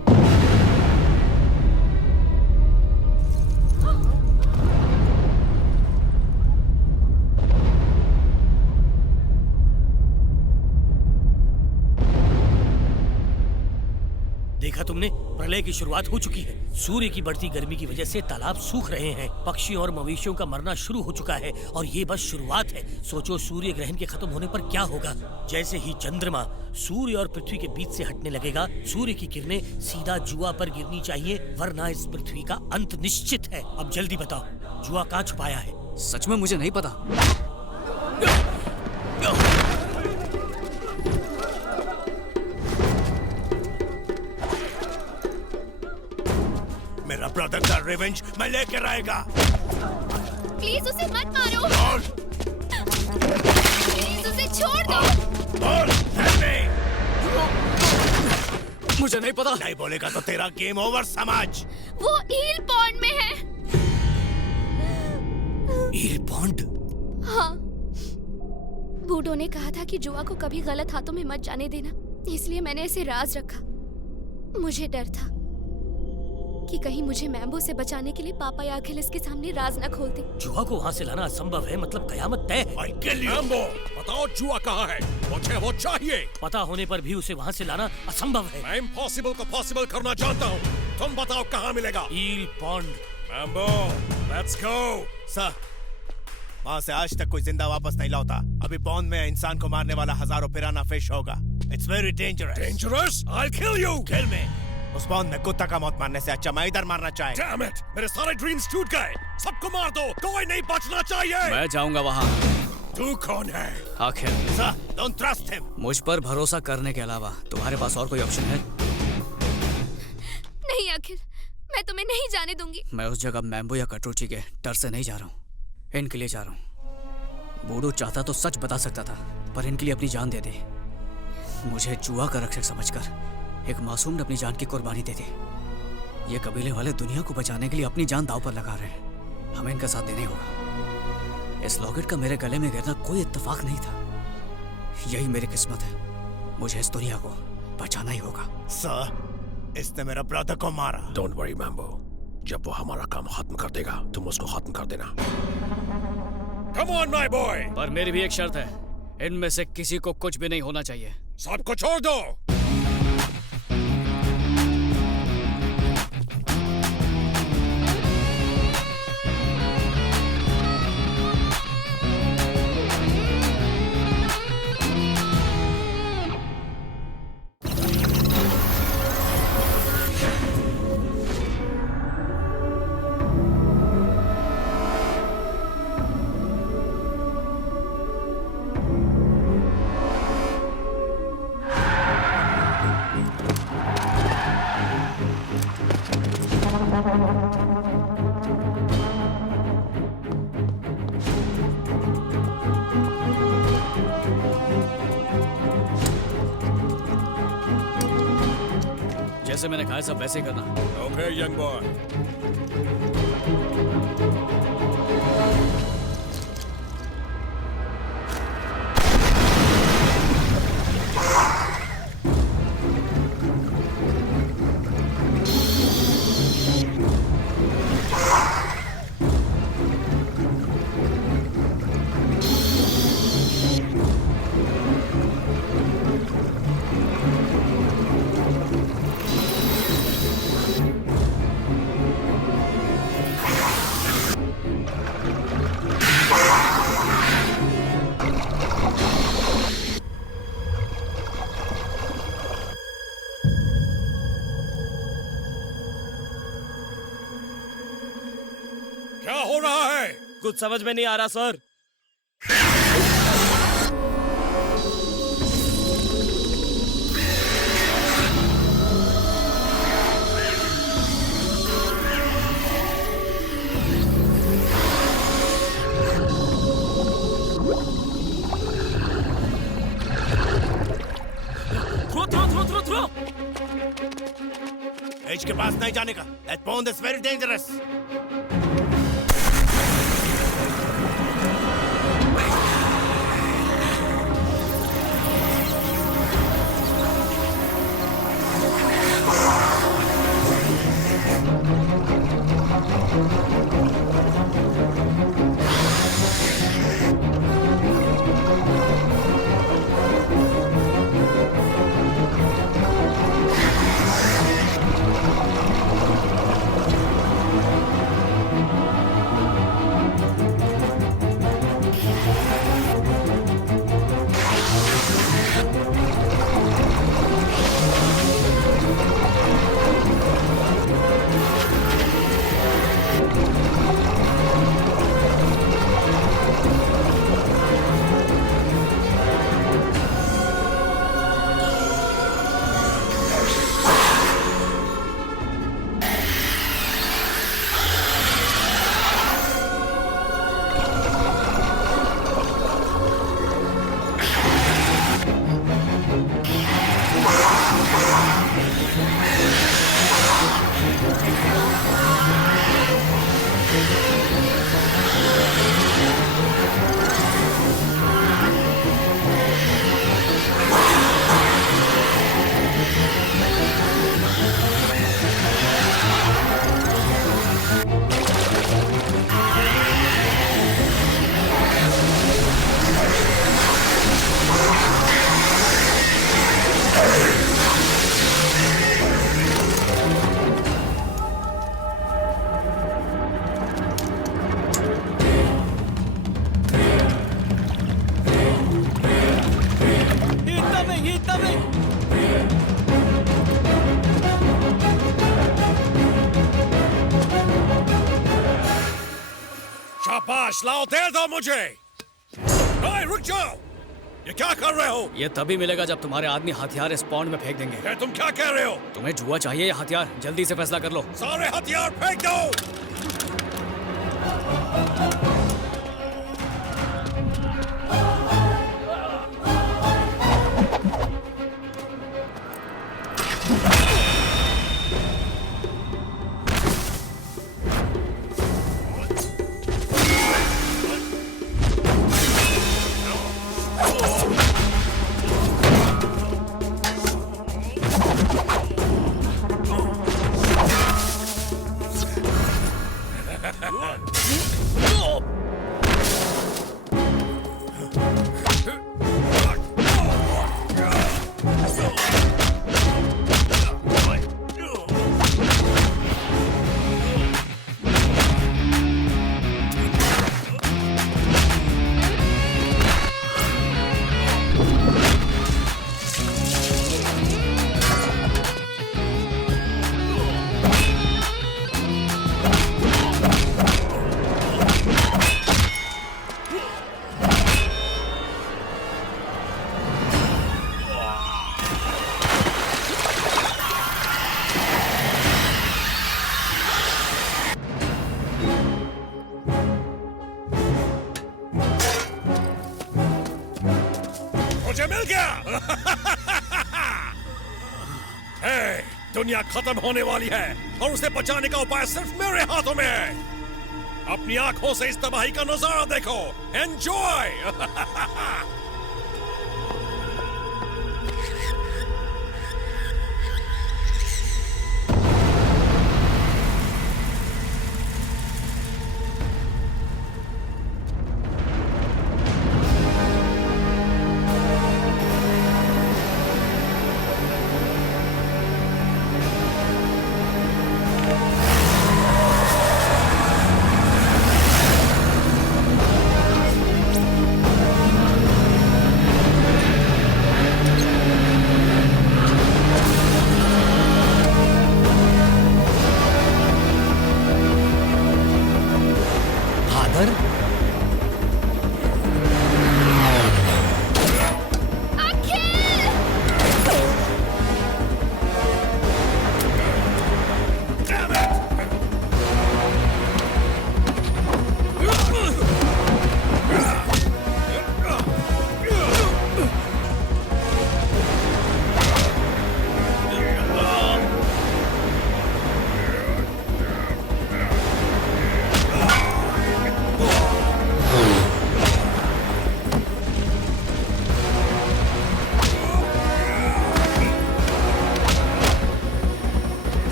देखा तुमने, प्रलय की शुरुआत हो चुकी है। सूर्य की बढ़ती गर्मी की वजह से तालाब सूख रहे हैं, पक्षियों और मवेशियों का मरना शुरू हो चुका है और ये बस शुरुआत है। सोचो सूर्य ग्रहण के खत्म होने पर क्या होगा। जैसे ही चंद्रमा सूर्य और पृथ्वी के बीच से हटने लगेगा, सूर्य की किरणें सीधा जुआ पर गिरनी चाहिए, वरना इस पृथ्वी का अंत निश्चित है। अब जल्दी बताओ, जुआ कहाँ छुपाया है? सच में मुझे नहीं पता। मेरा ब्रदर का रिवेंज मैं लेकर आएगा। प्लीज उसे मत मारो। प्लीज उसे छोड़ दो। मुझे नहीं पता। नहीं बोलेगा तो तेरा गेम ओवर समझ। वो ईल पॉन्ड में है। ईल पॉन्ड? हाँ, बूढ़ों ने कहा था कि जुआ को कभी गलत हाथों में मत जाने देना, इसलिए मैंने इसे राज रखा। मुझे डर था। कि कहीं मुझे मैम्बो से बचाने के लिए पापा या अखिलेश के सामने राज न खोल दे। जुआ को वहाँ से लाना असंभव है, मतलब कयामत तय है। मैम्बो, बताओ जुआ कहाँ है? मुझे वो चाहिए। पता होने पर भी उसे वहाँ से लाना असंभव है। मैं इम्पॉसिबल को पॉसिबल करना जानता हूँ। तुम बताओ कहाँ मिलेगा? Eel pond. Mambo, let's go. Sir, वहाँ से आज तक कोई जिंदा वापस नहीं लौटा। अभी पॉन्ड में इंसान को मारने वाला हजारों पिराना फिश होगा। It's very dangerous. Dangerous? I'll kill you. Kill me. उस पॉन्ड में कुत्ता का मौत मारने से अच्छा मैं इधर मारना चाहे। Damn it! मेरे सारे ड्रीम्स टूट गए। सबको मार दो, कोई नहीं बचना चाहिए। मैं जाऊंगा वहाँ। तू कौन है? आखिर Sir, don't trust him. मुझ पर भरोसा करने के अलावा तुम्हारे पास और कोई ऑप्शन है? नहीं आखिर, मैं तुम्हें नहीं जाने दूंगी। मैं उस जगह मैम्बो या कटरुची के डर से नहीं जा रहा हूँ, इनके लिए जा रहा हूँ। बूढ़ू चाहता तो सच बता सकता था, पर इनके लिए अपनी जान दे दी। मुझे जुआ का रक्षक समझकर एक मासूम ने अपनी जान की कुर्बानी दे दी। ये कबीले वाले दुनिया को बचाने के लिए अपनी जान दांव पर लगा रहे हैं। हमें इनका साथ देने होगा। इस लॉकेट का मेरे गले में गिरना कोई इत्तेफाक नहीं था। यही मेरी किस्मत है। मुझे इस दुनिया को बचाना ही होगा। सर, इसने मेरा ब्रदर को मारा। Don't worry, Mambo. जब वो हमारा काम खत्म कर देगा, तुम उसको खत्म कर देना। Come on, my boy! पर मेरी भी एक शर्त है, इनमें से किसी को कुछ भी नहीं होना चाहिए। सबको छोड़ दो। जैसे मैंने कहा सब वैसे ही करना। Okay, young boy. क्या हो रहा है? कुछ समझ में नहीं आ रहा सर। थ्रो। एज के पास नहीं जाने का। That pond is very dangerous. Coming. शाबाश, लाओ दे दो मुझे। ओए, रुक जाओ, ये क्या कर रहे हो? ये तभी मिलेगा जब तुम्हारे आदमी हथियार इस पॉन्ड में फेंक देंगे। तुम क्या कह रहे हो? तुम्हें जुआ चाहिए या हथियार? जल्दी से फैसला कर लो। सारे हथियार फेंक दो। मुझे मिल गया। हे, दुनिया खत्म होने वाली है और उसे बचाने का उपाय सिर्फ मेरे हाथों में है। अपनी आंखों से इस तबाही का नजारा देखो। एंजॉय।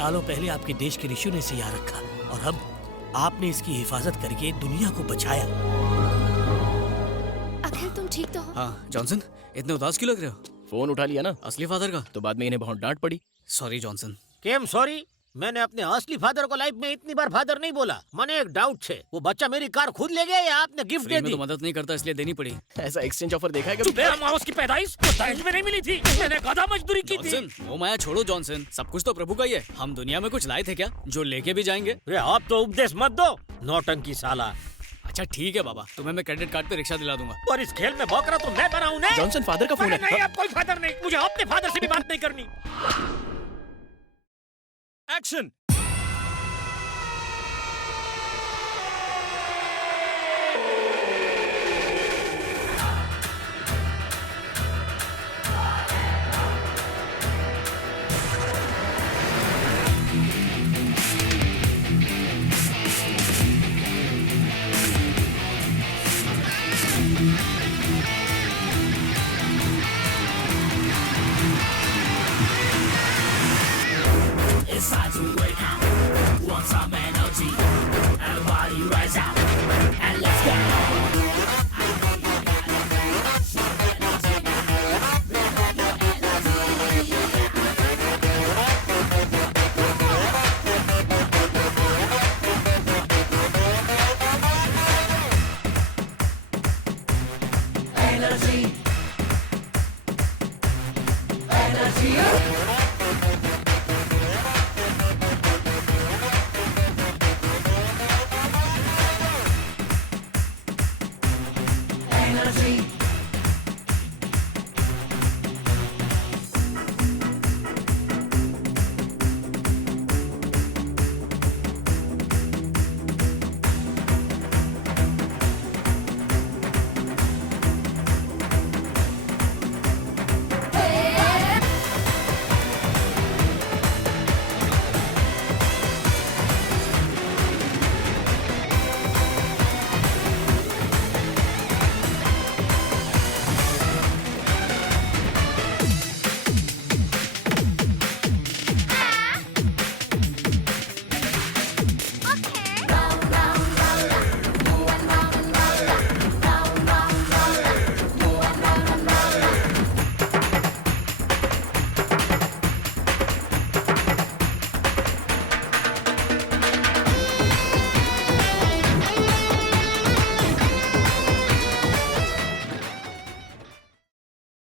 सालों पहले आपके देश के ऋषियों ने इसे यहाँ रखा और अब आपने इसकी हिफाजत करके दुनिया को बचाया। अखिल तुम ठीक तो हो? हाँ जॉनसन, इतने उदास क्यों लग रहे हो? फोन उठा लिया ना असली फादर का? तो बाद में इन्हें बहुत डांट पड़ी। Sorry Johnson. केम सॉरी? मैंने अपने असली फादर को लाइफ में इतनी बार फादर नहीं बोला। मैंने एक डाउट छे, वो बच्चा मेरी कार खुद ले गया या आपने गिफ्ट दे दी? तो मदद नहीं करता इसलिए देनी पड़ी। ऐसा एक्सचेंज ऑफर देखा है कभी? मेरा माउस की पैदाइश तो दहेज में नहीं मिली थी, मैंने गधा मजदूरी की थी। जॉनसन, वो माया छोड़ो जॉनसन, सब कुछ तो प्रभु का ही है। हम दुनिया में कुछ लाए थे क्या जो लेके भी जाएंगे? आप तो उपदेश मत दो, नौटंकी साला। अच्छा ठीक है बाबा, तुम्हें मैं क्रेडिट कार्ड पे रिक्शा दिला दूंगा। और इस खेल में बकरा तो मैं बनाऊं ना? जॉनसन फादर का फोन है। नहीं, अब कोई फादर नहीं, मुझे अपने फादर से भी बात नहीं करनी। एक्शन।